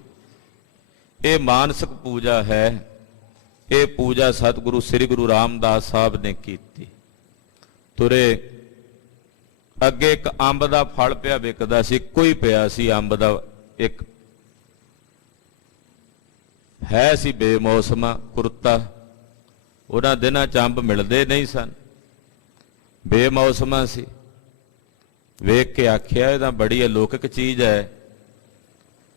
ਇਹ ਮਾਨਸਿਕ ਪੂਜਾ ਹੈ। ਇਹ ਪੂਜਾ ਸਤਿਗੁਰੂ ਸ੍ਰੀ ਗੁਰੂ ਰਾਮਦਾਸ ਸਾਹਿਬ ਨੇ ਕੀਤੀ। ਤੁਰੇ ਅੱਗੇ ਇੱਕ ਅੰਬ ਦਾ ਫਲ ਪਿਆ ਵਿਕਦਾ ਸੀ, ਇੱਕੋ ਹੀ ਪਿਆ ਸੀ ਅੰਬ ਦਾ, ਇੱਕ ਹੈ ਸੀ ਬੇਮੌਸਮਾ ਕੁਰਤਾ। ਉਹਨਾਂ ਦਿਨਾਂ 'ਚ ਅੰਬ ਮਿਲਦੇ ਨਹੀਂ ਸਨ, ਬੇਮੌਸਮਾ ਸੀ। ਵੇਖ ਕੇ ਆਖਿਆ ਇਹ ਤਾਂ ਬੜੀ ਅਲੌਕਿਕ ਚੀਜ਼ ਹੈ।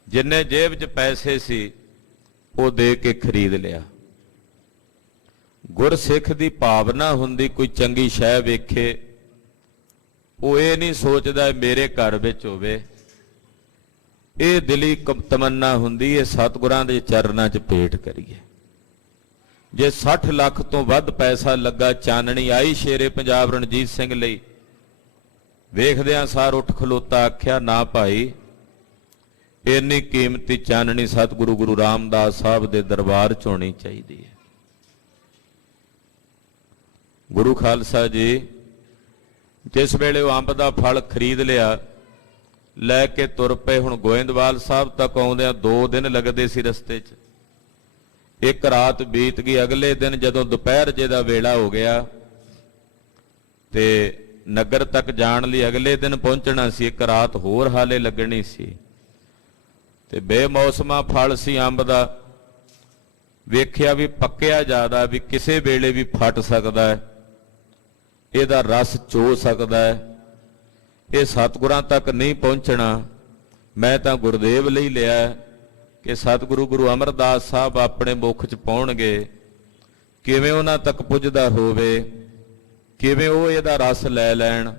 ਜਿੰਨੇ ਜੇਬ 'ਚ ਪੈਸੇ ਸੀ ਉਹ ਦੇ ਕੇ ਖਰੀਦ ਲਿਆ। ਗੁਰਸਿੱਖ ਦੀ ਭਾਵਨਾ ਹੁੰਦੀ, ਕੋਈ ਚੰਗੀ ਸ਼ੈ ਵੇਖੇ ਉਹ ਇਹ ਨਹੀਂ ਸੋਚਦਾ ਮੇਰੇ ਘਰ ਵਿੱਚ ਹੋਵੇ। ਇਹ ਦਿਲੀ ਤਮੰਨਾ ਹੁੰਦੀ ਹੈ ਸਤਿਗੁਰਾਂ ਦੇ ਚਰਨਾਂ 'ਚ ਭੇਟ ਕਰੀਏ। ਜੇ 60 ਲੱਖ ਤੋਂ ਵੱਧ ਪੈਸਾ ਲੱਗਾ, ਚਾਨਣੀ ਆਈ ਸ਼ੇਰੇ ਪੰਜਾਬ ਰਣਜੀਤ ਸਿੰਘ ਲਈ, ਵੇਖਦਿਆਂ ਸਾਰ ਉੱਠ ਖਲੋਤਾ, ਆਖਿਆ ਨਾ ਭਾਈ ਇੰਨੀ ਕੀਮਤੀ ਚਾਨਣੀ ਸਤਿਗੁਰੂ ਗੁਰੂ ਰਾਮਦਾਸ ਸਾਹਿਬ ਦੇ ਦਰਬਾਰ 'ਚ ਹੋਣੀ ਚਾਹੀਦੀ ਹੈ। ਗੁਰੂ ਖਾਲਸਾ ਜੀ ਜਿਸ ਵੇਲੇ ਉਹ ਅੰਬ ਦਾ ਫਲ ਖਰੀਦ ਲਿਆ, ਲੈ ਕੇ ਤੁਰ ਪਏ। ਹੁਣ ਗੋਇੰਦਵਾਲ ਸਾਹਿਬ ਤੱਕ ਆਉਂਦਿਆਂ 2 ਦਿਨ ਲੱਗਦੇ ਸੀ ਰਸਤੇ 'ਚ। ਇੱਕ ਰਾਤ ਬੀਤ ਗਈ। ਅਗਲੇ ਦਿਨ ਜਦੋਂ ਦੁਪਹਿਰ ਜੇ ਦਾ ਵੇਲਾ ਹੋ ਗਿਆ ਤੇ ਨਗਰ ਤੱਕ ਜਾਣ ਲਈ ਅਗਲੇ ਦਿਨ ਪਹੁੰਚਣਾ ਸੀ, ਇੱਕ ਰਾਤ ਹੋਰ ਹਾਲੇ ਲੱਗਣੀ ਸੀ। ਤੇ ਬੇਮੌਸਮਾ ਫਲ ਸੀ ਅੰਬ ਦਾ। ਵੇਖਿਆ ਵੀ ਪੱਕਿਆ ਜ਼ਿਆਦਾ, ਵੀ ਕਿਸੇ ਵੇਲੇ ਵੀ ਫਟ ਸਕਦਾ ਹੈ, ਇਹਦਾ ਰਸ ਚੋ ਸਕਦਾ ਹੈ, ਇਹ ਸਤਿਗੁਰਾਂ ਤੱਕ ਨਹੀਂ ਪਹੁੰਚਣਾ। ਮੈਂ ਤਾਂ ਗੁਰਦੇਵ ਲਈ ਲਿਆ ਕਿ ਸਤਿਗੁਰੂ ਗੁਰੂ ਅਮਰਦਾਸ ਸਾਹਿਬ ਆਪਣੇ ਮੁੱਖ 'ਚ ਪਾਉਣਗੇ, ਕਿਵੇਂ ਉਹਨਾਂ ਤੱਕ ਪੁੱਜਦਾ ਹੋਵੇ, ਕਿਵੇਂ ਉਹ ਇਹਦਾ ਰਸ ਲੈ ਲੈਣ।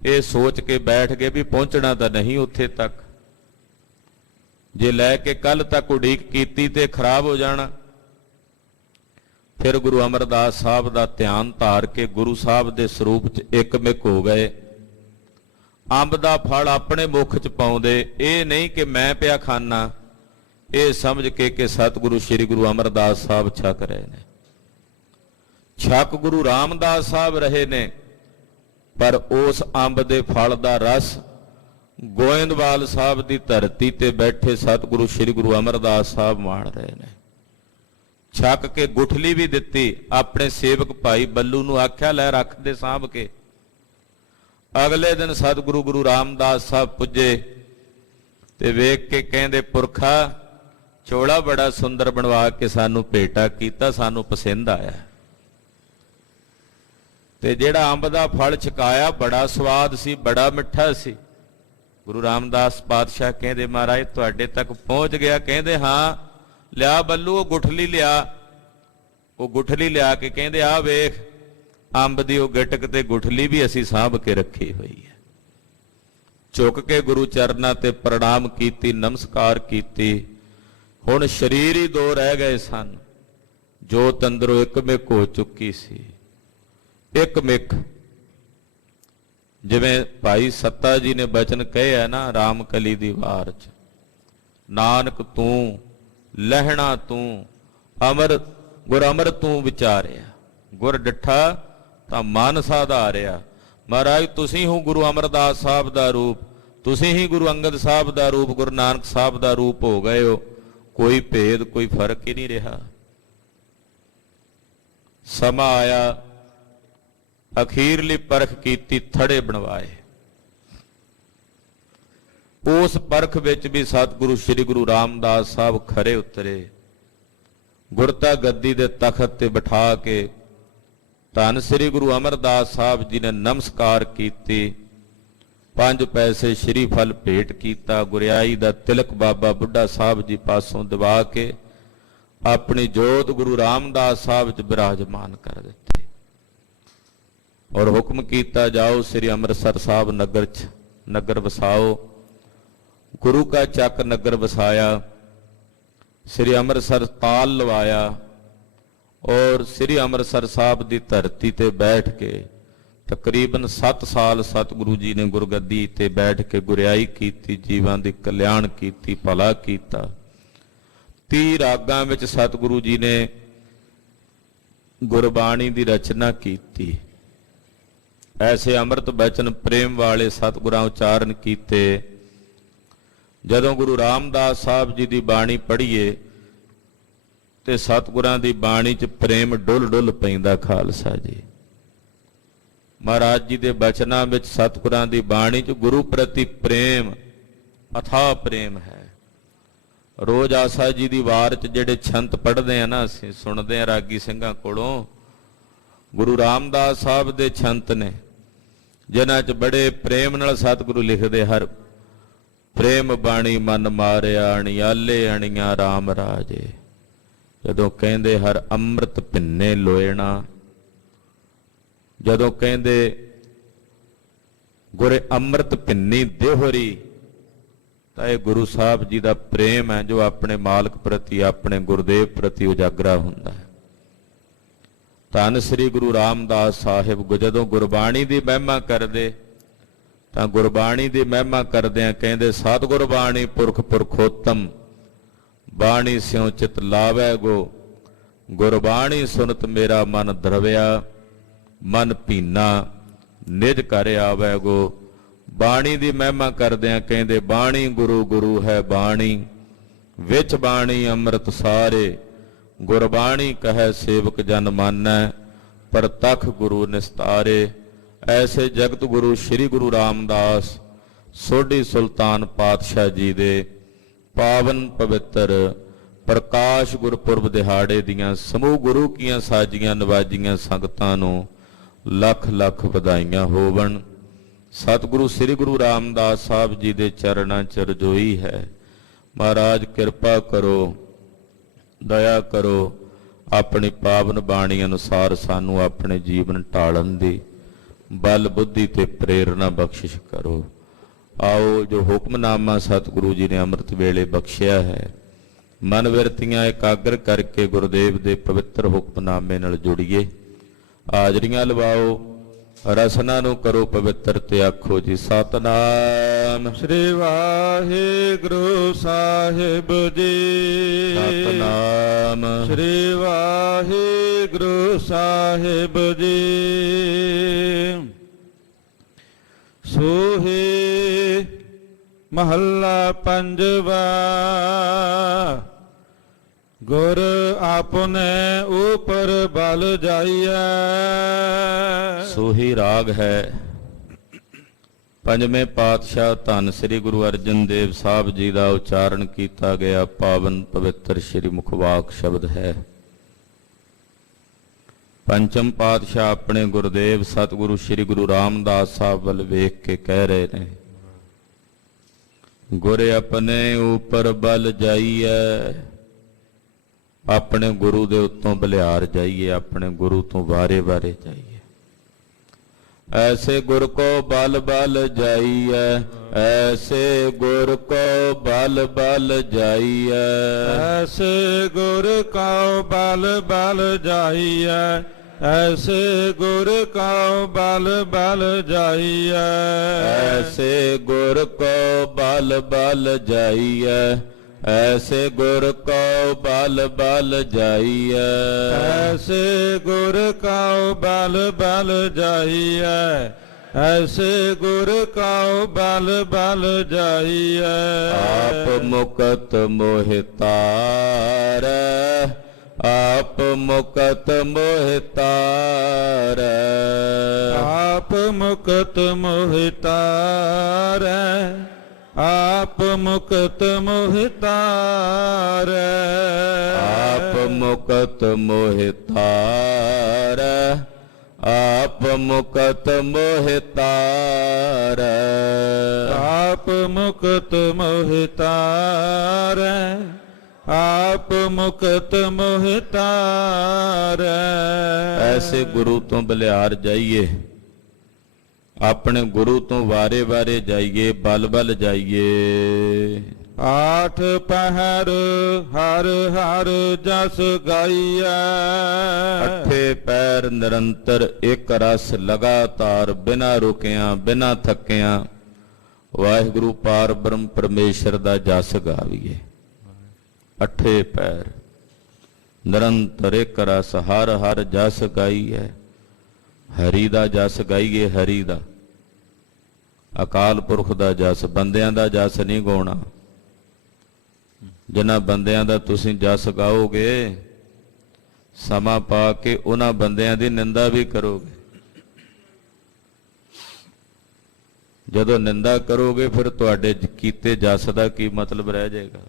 ਇਹ ਸੋਚ ਕੇ ਬੈਠ ਗਏ ਵੀ ਪਹੁੰਚਣਾ ਤਾਂ ਨਹੀਂ ਉੱਥੇ ਤੱਕ। ਜੇ ਲੈ ਕੇ ਕੱਲ ਤੱਕ ਉਡੀਕ ਕੀਤੀ ਤੇ ਖਰਾਬ ਹੋ ਜਾਣਾ। ਫਿਰ ਗੁਰੂ ਅਮਰਦਾਸ ਸਾਹਿਬ ਦਾ ਧਿਆਨ ਧਾਰ ਕੇ ਗੁਰੂ ਸਾਹਿਬ ਦੇ ਸਰੂਪ 'ਚ ਇੱਕਮਿਕ ਹੋ ਗਏ। ਅੰਬ ਦਾ ਫਲ ਆਪਣੇ ਮੁੱਖ 'ਚ ਪਾਉਂਦੇ, ਇਹ ਨਹੀਂ ਕਿ ਮੈਂ ਪਿਆ ਖਾਨਾ, ਇਹ ਸਮਝ ਕੇ ਕਿ ਸਤਿਗੁਰੂ ਸ੍ਰੀ ਗੁਰੂ ਅਮਰਦਾਸ ਸਾਹਿਬ ਛਕ ਰਹੇ ਨੇ। ਛਕ ਗੁਰੂ ਰਾਮਦਾਸ ਸਾਹਿਬ ਰਹੇ ਨੇ, ਪਰ ਉਸ ਅੰਬ ਦੇ ਫਲ ਦਾ ਰਸ ਗੋਇੰਦਵਾਲ ਸਾਹਿਬ ਦੀ ਧਰਤੀ ਤੇ ਬੈਠੇ ਸਤਿਗੁਰੂ ਸ੍ਰੀ ਗੁਰੂ ਅਮਰਦਾਸ ਸਾਹਿਬ ਮਾਣ ਰਹੇ ਨੇ। ਛਕ ਕੇ ਗੁਠਲੀ ਵੀ ਦਿੱਤੀ। ਆਪਣੇ ਸੇਵਕ ਭਾਈ ਬੱਲੂ ਨੂੰ ਆਖਿਆ, ਲੈ ਰੱਖ ਦੇ ਸਾਂਭ ਕੇ। ਅਗਲੇ ਦਿਨ ਸਤਿਗੁਰੂ ਗੁਰੂ ਰਾਮਦਾਸ ਸਾਹਿਬ ਪੁੱਜੇ ਤੇ ਵੇਖ ਕੇ ਕਹਿੰਦੇ, ਪੁਰਖਾ ਚੋਲਾ ਬੜਾ ਸੁੰਦਰ ਬਣਵਾ ਕੇ ਸਾਨੂੰ ਭੇਟਾ ਕੀਤਾ, ਸਾਨੂੰ ਪਸੰਦ ਆਇਆ। ਤੇ ਜਿਹੜਾ ਅੰਬ ਦਾ ਫਲ ਛਕਾਇਆ ਬੜਾ ਸਵਾਦ ਸੀ, ਬੜਾ ਮਿੱਠਾ ਸੀ। ਗੁਰੂ ਰਾਮਦਾਸ ਪਾਤਸ਼ਾਹ ਕਹਿੰਦੇ, ਮਹਾਰਾਜ ਤੁਹਾਡੇ ਤੱਕ ਪਹੁੰਚ ਗਿਆ? ਕਹਿੰਦੇ ਹਾਂ। ਲਿਆ ਬੱਲੂ ਉਹ ਗੁਠਲੀ ਲਿਆ। ਉਹ ਗੁਠਲੀ ਲਿਆ ਕੇ ਕਹਿੰਦੇ, ਆਹ ਵੇਖ ਅੰਬ ਦੀ ਉਹ ਗਿਟਕ ਤੇ ਗੁਠਲੀ ਵੀ ਅਸੀਂ ਸਾਂਭ ਕੇ ਰੱਖੀ ਹੋਈ ਹੈ। ਝੁਕ ਕੇ ਗੁਰੂ ਚਰਨਾਂ ਤੇ ਪ੍ਰਣਾਮ ਕੀਤੀ, ਨਮਸਕਾਰ ਕੀਤੀ। ਹੁਣ ਸਰੀਰ ਹੀ 2 ਰਹਿ ਗਏ ਸਨ, ਜੋਤ ਅੰਦਰੋਂ ਇੱਕਮਿਕ ਹੋ ਚੁੱਕੀ ਸੀ। ਇੱਕਮਿਕ ਜਿਵੇਂ ਭਾਈ ਸੱਤਾ ਜੀ ਨੇ ਬਚਨ ਕਹੇ ਹੈ ਨਾ ਰਾਮਕਲੀ ਦੀ ਵਾਰ 'ਚ, ਨਾਨਕ ਤੂੰ ਲਹਿਣਾ ਤੂੰ ਅਮਰ ਗੁਰ ਅਮਰ ਤੂੰ ਵਿਚਾਰਿਆ, ਗੁਰ ਡਿਠਾ ਤਾਂ ਮਨ ਸਾਧਾਰਿਆ। ਮਹਾਰਾਜ ਤੁਸੀਂ ਹੋ ਗੁਰੂ ਅਮਰਦਾਸ ਸਾਹਿਬ ਦਾ ਰੂਪ, ਤੁਸੀਂ ਹੀ ਗੁਰੂ ਅੰਗਦ ਸਾਹਿਬ ਦਾ ਰੂਪ, ਗੁਰੂ ਨਾਨਕ ਸਾਹਿਬ ਦਾ ਰੂਪ ਹੋ ਗਏ ਹੋ। ਕੋਈ ਭੇਦ, ਕੋਈ ਫਰਕ ਹੀ ਨਹੀਂ ਰਿਹਾ। ਸਮਾਂ ਆਇਆ, ਅਖੀਰਲੀ ਪਰਖ ਕੀਤੀ, ਥੜੇ ਬਣਵਾਏ। ਉਸ ਪਰਖ ਵਿੱਚ ਵੀ ਸਤਿਗੁਰੂ ਸ੍ਰੀ ਗੁਰੂ ਰਾਮਦਾਸ ਸਾਹਿਬ ਖਰੇ ਉਤਰੇ। ਗੁਰਤਾ ਗੱਦੀ ਦੇ ਤਖਤ ਤੇ ਬਿਠਾ ਕੇ ਧੰਨ ਸ੍ਰੀ ਗੁਰੂ ਅਮਰਦਾਸ ਸਾਹਿਬ ਜੀ ਨੇ ਨਮਸਕਾਰ ਕੀਤੀ। 5 ਪੈਸੇ ਸ਼੍ਰੀ ਫਲ ਭੇਟ ਕੀਤਾ। ਗੁਰਿਆਈ ਦਾ ਤਿਲਕ ਬਾਬਾ ਬੁੱਢਾ ਸਾਹਿਬ ਜੀ ਪਾਸੋਂ ਦਿਵਾ ਕੇ ਆਪਣੀ ਜੋਤ ਗੁਰੂ ਰਾਮਦਾਸ ਸਾਹਿਬ 'ਚ ਬਿਰਾਜਮਾਨ ਕਰ ਦਿੱਤੀ ਔਰ ਹੁਕਮ ਕੀਤਾ, ਜਾਓ ਸ੍ਰੀ ਅੰਮ੍ਰਿਤਸਰ ਸਾਹਿਬ ਨਗਰ 'ਚ ਨਗਰ ਵਸਾਓ। ਗੁਰੂ ਕਾ ਚੱਕ ਨਗਰ ਵਸਾਇਆ। ਸ੍ਰੀ ਅੰਮ੍ਰਿਤਸਰ ਤਾਲ ਲਵਾਇਆ ਔਰ ਸ੍ਰੀ ਅੰਮ੍ਰਿਤਸਰ ਸਾਹਿਬ ਦੀ ਧਰਤੀ ਤੇ ਬੈਠ ਕੇ ਤਕਰੀਬਨ 7 ਸਾਲ ਸਤਿਗੁਰੂ ਜੀ ਨੇ ਗੁਰਗੱਦੀ ਤੇ ਬੈਠ ਕੇ ਗੁਰਿਆਈ ਕੀਤੀ, ਜੀਵਾਂ ਦੀ ਕਲਿਆਣ ਕੀਤੀ, ਭਲਾ ਕੀਤਾ। 30 ਰਾਗਾਂ ਵਿੱਚ ਸਤਿਗੁਰੂ ਜੀ ਨੇ ਗੁਰਬਾਣੀ ਦੀ ਰਚਨਾ ਕੀਤੀ। ਐਸੇ ਅੰਮ੍ਰਿਤ ਬਚਨ ਪ੍ਰੇਮ ਵਾਲੇ ਸਤਿਗੁਰਾਂ ਉਚਾਰਨ ਕੀਤੇ। ਜਦੋਂ ਗੁਰੂ ਰਾਮਦਾਸ ਸਾਹਿਬ ਜੀ ਦੀ ਬਾਣੀ ਪੜ੍ਹੀਏ ਤੇ ਸਤਿਗੁਰਾਂ ਦੀ ਬਾਣੀ 'ਚ ਪ੍ਰੇਮ ਡੁੱਲ ਡੁੱਲ ਪੈਂਦਾ। ਖਾਲਸਾ ਜੀ ਮਹਾਰਾਜ ਜੀ ਦੇ ਬਚਨਾਂ ਵਿੱਚ ਸਤਿਗੁਰਾਂ ਦੀ ਬਾਣੀ 'ਚ ਗੁਰੂ ਪ੍ਰਤੀ ਪ੍ਰੇਮ, ਅਥਾਹ ਪ੍ਰੇਮ ਹੈ। ਰੋਜ਼ ਆਸਾ ਜੀ ਦੀ ਵਾਰ 'ਚ ਜਿਹੜੇ ਛੰਤ ਪੜ੍ਹਦੇ ਆ ਨਾ, ਅਸੀਂ ਸੁਣਦੇ ਆ ਰਾਗੀ ਸਿੰਘਾਂ ਕੋਲੋਂ, ਗੁਰੂ ਰਾਮਦਾਸ ਸਾਹਿਬ ਦੇ ਛੰਤ ਨੇ ਜਿਨ੍ਹਾਂ 'ਚ ਬੜੇ ਪ੍ਰੇਮ ਨਾਲ ਸਤਿਗੁਰੂ ਲਿਖਦੇ, ਹਰ ਪ੍ਰੇਮ ਬਾਣੀ ਮਨ ਮਾਰਿਆ ਅਣਿਆਲੇ ਅਣੀਆਂ ਰਾਮ ਰਾਜੇ। ਜਦੋਂ ਕਹਿੰਦੇ ਹਰ ਅੰਮ੍ਰਿਤ ਭਿੰਨੇ ਲੋਇਣਾ, ਜਦੋਂ ਕਹਿੰਦੇ ਗੁਰੇ ਅੰਮ੍ਰਿਤ ਭਿੰਨੀ ਦੇਹਰੀ, ਤਾਂ ਇਹ ਗੁਰੂ ਸਾਹਿਬ ਜੀ ਦਾ ਪ੍ਰੇਮ ਹੈ ਜੋ ਆਪਣੇ ਮਾਲਕ ਪ੍ਰਤੀ, ਆਪਣੇ ਗੁਰਦੇਵ ਪ੍ਰਤੀ ਉਜਾਗਰਾ ਹੁੰਦਾ ਹੈ। ਧੰਨ ਸ੍ਰੀ ਗੁਰੂ ਰਾਮਦਾਸ ਸਾਹਿਬ ਜਦੋਂ ਗੁਰਬਾਣੀ ਦੀ ਮਹਿਮਾ ਕਰਦੇ ਤਾਂ ਗੁਰਬਾਣੀ ਦੀ ਮਹਿਮਾ ਕਰਦਿਆਂ ਕਹਿੰਦੇ ਸਤਿਗੁਰ ਬਾਣੀ ਪੁਰਖ ਪੁਰਖੋਤਮ, ਬਾਣੀ ਸਿਉ ਚਿਤ ਲਾਵੈ ਗੋ, ਗੁਰਬਾਣੀ ਸੁਨਤ ਮੇਰਾ ਮਨ ਦਰਵਿਆ, ਮਨ ਭੀਨਾ ਨਿਜ ਘਰ ਆਵੈ ਗੋ। ਬਾਣੀ ਦੀ ਮਹਿਮਾ ਕਰਦਿਆਂ ਕਹਿੰਦੇ ਬਾਣੀ ਗੁਰੂ ਗੁਰੂ ਹੈ ਬਾਣੀ, ਵਿੱਚ ਬਾਣੀ ਅੰਮ੍ਰਿਤ ਸਾਰੇ, ਗੁਰਬਾਣੀ ਕਹੈ ਸੇਵਕ ਜਨ ਮਾਨੈ, ਪ੍ਰਤੱਖ ਗੁਰੂ ਨਿਸਤਾਰੇ। ਐਸੇ ਜਗਤ ਗੁਰੂ ਸ੍ਰੀ ਗੁਰੂ ਰਾਮਦਾਸ ਸੋਢੀ ਸੁਲਤਾਨ ਪਾਤਸ਼ਾਹ ਜੀ ਦੇ ਪਾਵਨ ਪਵਿੱਤਰ ਪ੍ਰਕਾਸ਼ ਗੁਰਪੁਰਬ ਦਿਹਾੜੇ ਦੀਆਂ ਸਮੂਹ ਗੁਰੂ ਕੀਆਂ ਸਾਜੀਆਂ ਨਵਾਜੀਆਂ ਸੰਗਤਾਂ ਨੂੰ ਲੱਖ ਲੱਖ ਵਧਾਈਆਂ ਹੋਵਣ। ਸਤਿਗੁਰੂ ਸ੍ਰੀ ਗੁਰੂ ਰਾਮਦਾਸ ਸਾਹਿਬ ਜੀ ਦੇ ਚਰਨਾਂ 'ਚ ਰਜੋਈ ਹੈ। ਮਹਾਰਾਜ ਕਿਰਪਾ ਕਰੋ, ਦਇਆ ਕਰੋ, ਆਪਣੀ ਪਾਵਨ ਬਾਣੀ ਅਨੁਸਾਰ ਸਾਨੂੰ ਆਪਣੇ ਜੀਵਨ ਢਾਲਣ ਦੀ ਬਲ ਬੁੱਧੀ ਤੇ ਪ੍ਰੇਰਣਾ ਬਖਸ਼ਿਸ਼ ਕਰੋ। ਆਓ ਜੋ ਹੁਕਮਨਾਮਾ ਸਤਿਗੁਰੂ ਜੀ ਨੇ ਅੰਮ੍ਰਿਤ ਵੇਲੇ ਬਖਸ਼ਿਆ ਹੈ, ਮਨ ਬਿਰਤੀਆਂ ਇਕਾਗਰ ਕਰਕੇ ਗੁਰਦੇਵ ਦੇ ਪਵਿੱਤਰ ਹੁਕਮਨਾਮੇ ਨਾਲ ਜੁੜੀਏ। ਹਾਜ਼ਰੀਆਂ ਲਵਾਓ, ਰਸਨਾ ਨੂੰ ਕਰੋ ਪਵਿੱਤਰ ਤੇ ਆਖੋ ਜੀ ਸਤਨਾਮ ਸ੍ਰੀ ਵਾਹਿਗੁਰੂ ਸਾਹਿਬ ਜੀ। ਸਤਨਾਮ ਸ੍ਰੀ ਵਾਹਿਗੁਰੂ ਸਾਹਿਬ ਜੀ। ਸੋਹੇ ਮਹੱਲਾ ਪੰਜਵਾ। ਗੁਰ ਆਪਣੇ ਉਪਰ ਬਲ ਜਾਈਐ। ਸੋਹੀ ਰਾਗ ਹੈ ਪੰਜਵੇਂ ਪਾਤਸ਼ਾਹ ਧੰਨ ਸ੍ਰੀ ਗੁਰੂ ਅਰਜਨ ਦੇਵ ਸਾਹਿਬ ਜੀ ਦਾ ਉਚਾਰਨ ਕੀਤਾ ਗਿਆ ਪਾਵਨ ਪਵਿੱਤਰ ਸ੍ਰੀ ਮੁਖਵਾਕ ਸ਼ਬਦ ਹੈ। ਪੰਚਮ ਪਾਤਸ਼ਾਹ ਆਪਣੇ ਗੁਰਦੇਵ ਸਤਿਗੁਰੂ ਸ੍ਰੀ ਗੁਰੂ ਰਾਮਦਾਸ ਸਾਹਿਬ ਵੱਲ ਵੇਖ ਕੇ ਕਹਿ ਰਹੇ ਨੇ, ਗੁਰ ਆਪਣੇ ਉਪਰ ਬਲ ਜਾਈਐ। ਆਪਣੇ ਗੁਰੂ ਦੇ ਉੱਤੋਂ ਬਲਿਹਾਰ ਜਾਈਏ, ਆਪਣੇ ਗੁਰੂ ਤੋਂ ਵਾਰੇ ਵਾਰੇ ਜਾਈਏ। ਐਸੇ ਗੁਰ ਕੋ ਬਲ ਬਲ ਜਾਈਐ, ਐਸੇ ਗੁਰ ਕੋ ਬਲ ਬਲ ਜਾਈਐ। ਐਸੇ ਗੁਰ ਕਉ ਬਲ ਬਲ ਜਾਈਐ, ਐਸੇ ਗੁਰ ਕਉ ਬਲ ਬਲ ਜਾਈਐ। ਐਸੇ ਗੁਰ ਕੋ ਬਲ ਬਲ ਜਾਈਐ, ਐਸੇ ਗੁਰ ਕਉ ਬਲ ਬਲ ਜਾਈਐ। ਐਸੇ ਗੁਰ ਕਉ ਬਲ ਬਲ ਜਾਈਐ, ਐਸੇ ਗੁਰ ਕਉ ਬਲ ਬਲ ਜਾਈਐ। ਆਪ ਮੁਕਤ ਮੋਹਿ ਤਾਰੈ, ਆਪ ਮੁਕਤ ਮੋਹਿ ਤਾਰੈ। ਆਪ ਮੁਕਤ ਮੋਹਿ ਤਾਰੈ, ਆਪ ਮੁਕਤ ਮੋਹਿ ਤਾਰੈ। ਆਪ ਮੁਕਤ ਮੋਹਿ ਤਾਰੈ, ਆਪ ਮੁਕਤ ਮੋਹਿ ਤਾਰੈ। ਆਪ ਮੁਕਤ ਮੋਹਿ ਤਾਰੈ, ਆਪ ਮੁਕਤ ਮੋਹਿ ਤਾਰੈ। ਐਸੇ ਗੁਰੂ ਤੋਂ ਬਲਿਹਾਰ ਜਾਈਏ, ਆਪਣੇ ਗੁਰੂ ਤੋਂ ਵਾਰੇ ਵਾਰੇ ਜਾਈਏ, ਬਲ ਬਲ ਜਾਈਏ। ਆਠ ਪਹਿਰ ਹਰ ਹਰ ਜਸ ਗਾਈਐ। ਅੱਠੇ ਪੈਰ ਨਿਰੰਤਰ ਇੱਕ ਰਸ ਲਗਾਤਾਰ ਬਿਨਾਂ ਰੁਕਿਆਂ ਬਿਨਾਂ ਥੱਕਿਆਂ ਵਾਹਿਗੁਰੂ ਪਾਰ ਬ੍ਰਹਮ ਪਰਮੇਸ਼ਰ ਦਾ ਜਸ ਗਾਵੀਏ। ਅੱਠੇ ਪੈਰ ਨਿਰੰਤਰ ਇੱਕ ਰਸ ਹਰ ਹਰ ਜਸ ਗਾਈਐ। ਹਰੀ ਦਾ ਜਸ ਗਾਈਏ, ਹਰੀ ਦਾ, ਅਕਾਲ ਪੁਰਖ ਦਾ ਜਸ। ਬੰਦਿਆਂ ਦਾ ਜਸ ਨਹੀਂ ਗਾਉਣਾ। ਜਿਨ੍ਹਾਂ ਬੰਦਿਆਂ ਦਾ ਤੁਸੀਂ ਜਸ ਗਾਓਗੇ, ਸਮਾਂ ਪਾ ਕੇ ਉਹਨਾਂ ਬੰਦਿਆਂ ਦੀ ਨਿੰਦਾ ਵੀ ਕਰੋਗੇ। ਜਦੋਂ ਨਿੰਦਾ ਕਰੋਗੇ ਫਿਰ ਤੁਹਾਡੇ ਕੀਤੇ ਜਸ ਦਾ ਕੀ ਮਤਲਬ ਰਹਿ ਜਾਏਗਾ?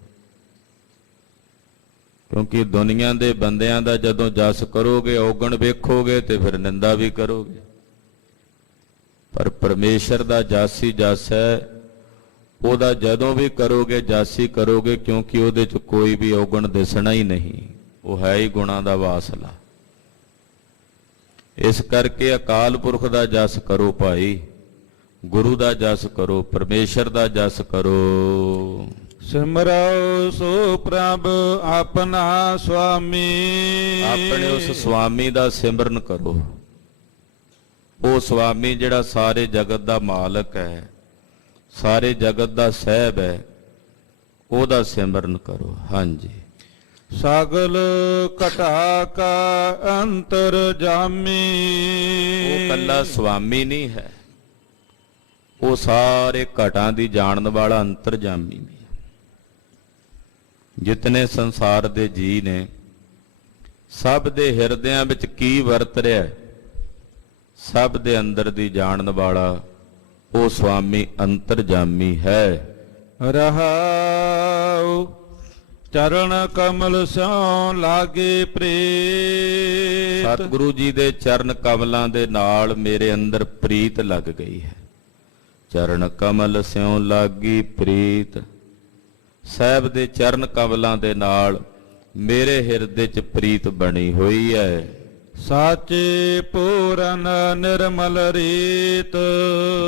ਕਿਉਂਕਿ ਦੁਨੀਆ ਦੇ ਬੰਦਿਆਂ ਦਾ ਜਦੋਂ ਜਸ ਕਰੋਗੇ, ਔਗਣ ਵੇਖੋਗੇ ਤੇ ਫਿਰ ਨਿੰਦਾ ਵੀ ਕਰੋਗੇ। ਪਰ ਪਰਮੇਸ਼ਰ ਦਾ ਜਸ ਹੀ ਜਸ ਹੈ। ਉਹਦਾ ਜਦੋਂ ਵੀ ਕਰੋਗੇ ਜਸ ਹੀ ਕਰੋਗੇ, ਕਿਉਂਕਿ ਉਹਦੇ 'ਚ ਕੋਈ ਵੀ ਔਗਣ ਦਿਸਣਾ ਹੀ ਨਹੀਂ। ਉਹ ਹੈ ਹੀ ਗੁਣਾਂ ਦਾ ਵਾਸਲਾ। ਇਸ ਕਰਕੇ ਅਕਾਲ ਪੁਰਖ ਦਾ ਜਸ ਕਰੋ ਭਾਈ, ਗੁਰੂ ਦਾ ਜਸ ਕਰੋ, ਪਰਮੇਸ਼ਰ ਦਾ ਜਸ ਕਰੋ। ਸਿਮਰੋ ਸੋ ਪ੍ਰਭ ਆਪਣਾ ਸੁਆਮੀ। ਆਪਣੇ ਉਸ ਸੁਆਮੀ ਦਾ ਸਿਮਰਨ ਕਰੋ। ਉਹ ਸੁਆਮੀ ਜਿਹੜਾ ਸਾਰੇ ਜਗਤ ਦਾ ਮਾਲਕ ਹੈ, ਸਾਰੇ ਜਗਤ ਦਾ ਸਹਿਬ ਹੈ, ਉਹਦਾ ਸਿਮਰਨ ਕਰੋ। ਹਾਂਜੀ। ਸਗਲ ਘਟਾ ਕਾ ਅੰਤਰ ਜਾਮੀ। ਉਹ ਕੱਲਾ ਸੁਆਮੀ ਨਹੀਂ ਹੈ, ਉਹ ਸਾਰੇ ਘਟਾਂ ਦੀ ਜਾਣਨ ਵਾਲਾ ਅੰਤਰਜਾਮੀ ਵੀ ਹੈ। ਜਿਤਨੇ ਸੰਸਾਰ ਦੇ ਜੀ ਨੇ, ਸਭ ਦੇ ਹਿਰਦਿਆਂ ਵਿੱਚ ਕੀ ਵਰਤ ਰਿਹਾ, ਸਭ ਦੇ ਅੰਦਰ ਦੀ ਜਾਣਨ ਵਾਲਾ ਉਹ ਸੁਆਮੀ ਅੰਤਰਜਾਮੀ ਹੈ। ਰਹਾਉ ਚਰਨ ਕਮਲ ਸਿਉ ਲਾਗੇ ਪ੍ਰੀਤ। ਸਤਿਗੁਰੂ ਜੀ ਦੇ ਚਰਨ ਕਮਲਾਂ ਦੇ ਨਾਲ ਮੇਰੇ ਅੰਦਰ ਪ੍ਰੀਤ ਲੱਗ ਗਈ ਹੈ। ਚਰਨ ਕਮਲ ਸਿਉ ਲਾਗੀ ਪ੍ਰੀਤ। ਸਾਹਿਬ ਦੇ ਚਰਨ ਕਮਲਾਂ ਦੇ ਨਾਲ ਮੇਰੇ ਹਿਰਦੇ 'ਚ ਪ੍ਰੀਤ ਬਣੀ ਹੋਈ ਹੈ। ਸਾਚੇ ਪੂਰਨ ਨਿਰਮਲ ਰੀਤ।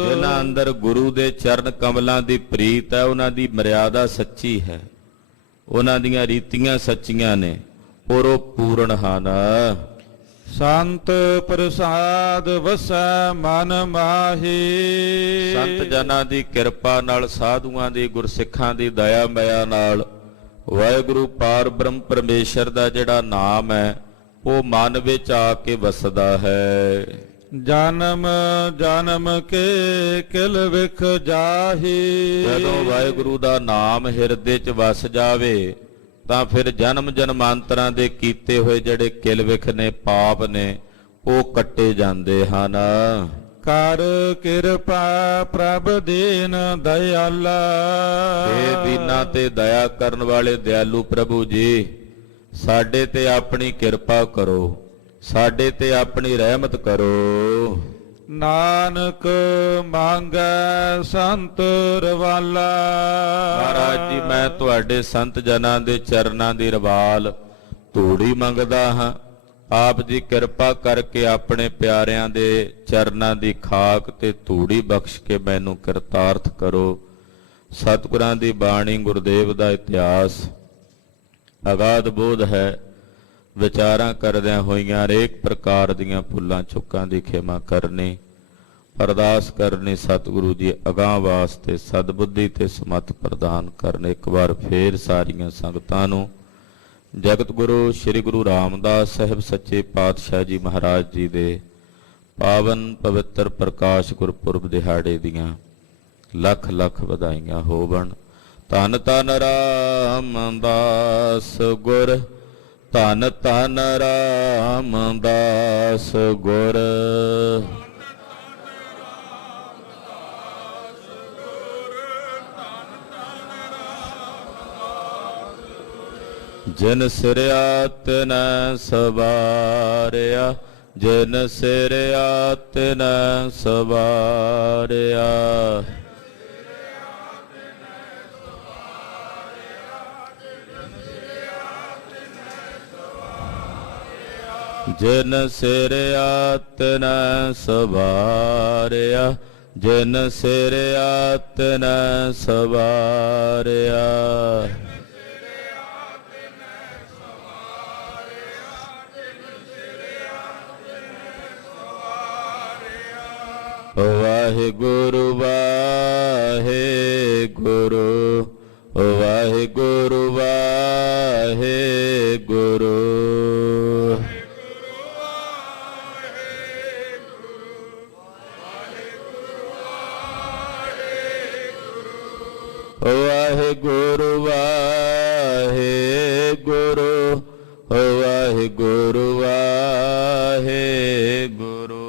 ਜਿਨ੍ਹਾਂ ਅੰਦਰ ਗੁਰੂ ਦੇ ਚਰਨ ਕਮਲਾਂ ਦੀ ਪ੍ਰੀਤ ਹੈ, ਉਹਨਾਂ ਦੀ ਮਰਿਆਦਾ ਸੱਚੀ ਹੈ, ਉਹਨਾਂ ਦੀਆਂ ਰੀਤੀਆਂ ਸੱਚੀਆਂ ਨੇ, ਔਰ ਉਹ ਪੂਰਨ ਹਨ। ਸੰਤ ਪ੍ਰਸਾਦ ਵਸੈ ਮਨ ਮਾਹੀ। ਸੰਤ ਜਨਾਂ ਦੀ ਕਿਰਪਾ ਨਾਲ, ਸਾਧੂਆਂ ਦੀ, ਗੁਰਸਿੱਖਾਂ ਦੀ ਦਇਆ ਮਾਇਆ ਨਾਲ ਵਾਹਿਗੁਰੂ ਪਾਰ ਬ੍ਰਹਮ ਪਰਮੇਸ਼ਰ ਦਾ ਜਿਹੜਾ ਨਾਮ ਹੈ ਉਹ ਮਨ ਵਿੱਚ ਆ ਕੇ ਵਸਦਾ ਹੈ। ਜਨਮ ਜਨਮ ਕੇ ਕਿਲ ਵਿਖ ਜਾਹੀ। ਜਦੋਂ ਵਾਹਿਗੁਰੂ ਦਾ ਨਾਮ ਹਿਰਦੇ 'ਚ ਵਸ ਜਾਵੇ ਤਾਂ ਫਿਰ ਜਨਮ ਜਨਮਾਂਤਰਾਂ ਦੇ ਕੀਤੇ ਹੋਏ ਜਿਹੜੇ ਕਿਲ ਵਿਖ ਨੇ, ਪਾਪ ਨੇ, ਉਹ ਕੱਟੇ ਜਾਂਦੇ ਹਨ। ਕਰ ਕਿਰਪਾ ਪ੍ਰਭ ਦੀਨ ਦਇਆਲਾ। ਇਹ ਦੀਨਾਂ ਤੇ ਦਇਆ ਕਰਨ ਵਾਲੇ ਦਿਆਲੂ ਪ੍ਰਭੂ ਜੀ, ਸਾਡੇ ਤੇ ਆਪਣੀ ਕਿਰਪਾ ਕਰੋ, ਸਾਡੇ ਤੇ ਆਪਣੀ ਰਹਿਮਤ ਕਰੋ। ਨਾਨਕ ਮੰਗੈ ਸੰਤ ਰਵਾਲਾ। ਮਹਾਰਾਜ ਜੀ, ਮੈਂ ਤੁਹਾਡੇ ਸੰਤ ਜਨਾਂ ਦੇ ਚਰਨਾਂ ਦੀ ਰਵਾਲ ਧੂੜੀ ਮੰਗਦਾ ਹਾਂ। ਆਪ ਜੀ ਕਿਰਪਾ ਕਰਕੇ ਆਪਣੇ ਪਿਆਰਿਆਂ ਦੇ ਚਰਨਾਂ ਦੀ ਖਾਕ ਤੇ ਧੂੜੀ ਬਖਸ਼ ਕੇ ਮੈਨੂੰ ਕਿਰਤਾਰਥ ਕਰੋ। ਸਤਿਗੁਰਾਂ ਦੀ ਬਾਣੀ, ਗੁਰਦੇਵ ਦਾ ਇਤਿਹਾਸ ਅਗਾਧ ਬੋਧ ਹੈ। ਵਿਚਾਰਾਂ ਕਰਦਿਆਂ ਹੋਈਆਂ ਹਰੇਕ ਪ੍ਰਕਾਰ ਦੀਆਂ ਭੁੱਲਾਂ ਚੁੱਕਾਂ ਦੀ ਖਿਮਾ ਕਰਨੀ, ਅਰਦਾਸ ਕਰਨੀ ਸਤਿਗੁਰੂ ਜੀ ਅਗਾਂਹ ਵਾਸਤੇ ਸਦਬੁੱਧੀ ਤੇ ਸਮਤ ਪ੍ਰਦਾਨ ਕਰਨ। ਇੱਕ ਵਾਰ ਫੇਰ ਸਾਰੀਆਂ ਸੰਗਤਾਂ ਨੂੰ ਜਗਤ ਗੁਰੂ ਸ੍ਰੀ ਗੁਰੂ ਰਾਮਦਾਸ ਸਾਹਿਬ ਸੱਚੇ ਪਾਤਸ਼ਾਹ ਜੀ ਮਹਾਰਾਜ ਜੀ ਦੇ ਪਾਵਨ ਪਵਿੱਤਰ ਪ੍ਰਕਾਸ਼ ਗੁਰਪੁਰਬ ਦਿਹਾੜੇ ਦੀਆਂ ਲੱਖ ਲੱਖ ਵਧਾਈਆਂ ਹੋਵਣ। ਧੰਨ ਧੰਨ ਰਾਮਦਾਸ ਗੁਰ, ਧੰਨ ਧੰਨ ਰਾਮਦਾਸ ਗੁਰ। ਜਿਨ ਸਿਰਿਆ ਤਿਨੈ ਸਵਾਰਿਆ, ਜਿਨ ਸਿਰਿਆ ਤਿਨੈ ਸਵਾਰਿਆ। ਜਿਨ ਸਿਰਿਆ ਤਿਨੈ ਸਵਾਰਿਆ, ਜਿਨ ਸਿਰਿਆ ਤਿਨੈ ਸਵਾਰਿਆ। ਵਾਹਿਗੁਰੂ ਵਾਹਿਗੁਰੂ, ਵਾਹਿਗੁਰੂ ਵਾਹਿਗੁਰੂ। ਵਾਹਿਗੁਰੂ ਵਾਹਿਗੁਰੂ, ਵਾਹਿਗੁਰੂ ਵਾਹਿਗੁਰੂ।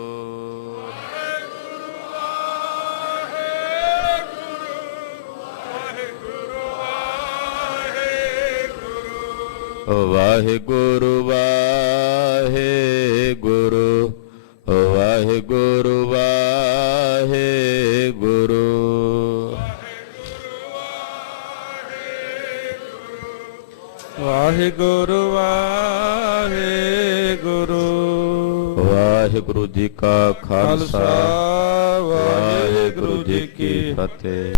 ਵਾਹਿਗੁਰੂ ਵਾਹਿਗੁਰੂ, ਵਾਹਿਗੁਰੂ ਵਾਹਿਗੁਰੂ। ਵਾਹਿਗੁਰੂ ਵਾਹਿਗੁਰੂ। ਵਾਹਿਗੁਰੂ ਜੀ ਕਾ ਖਾਲਸਾ, ਵਾਹਿਗੁਰੂ ਜੀ ਕੀ ਫਤਿਹ।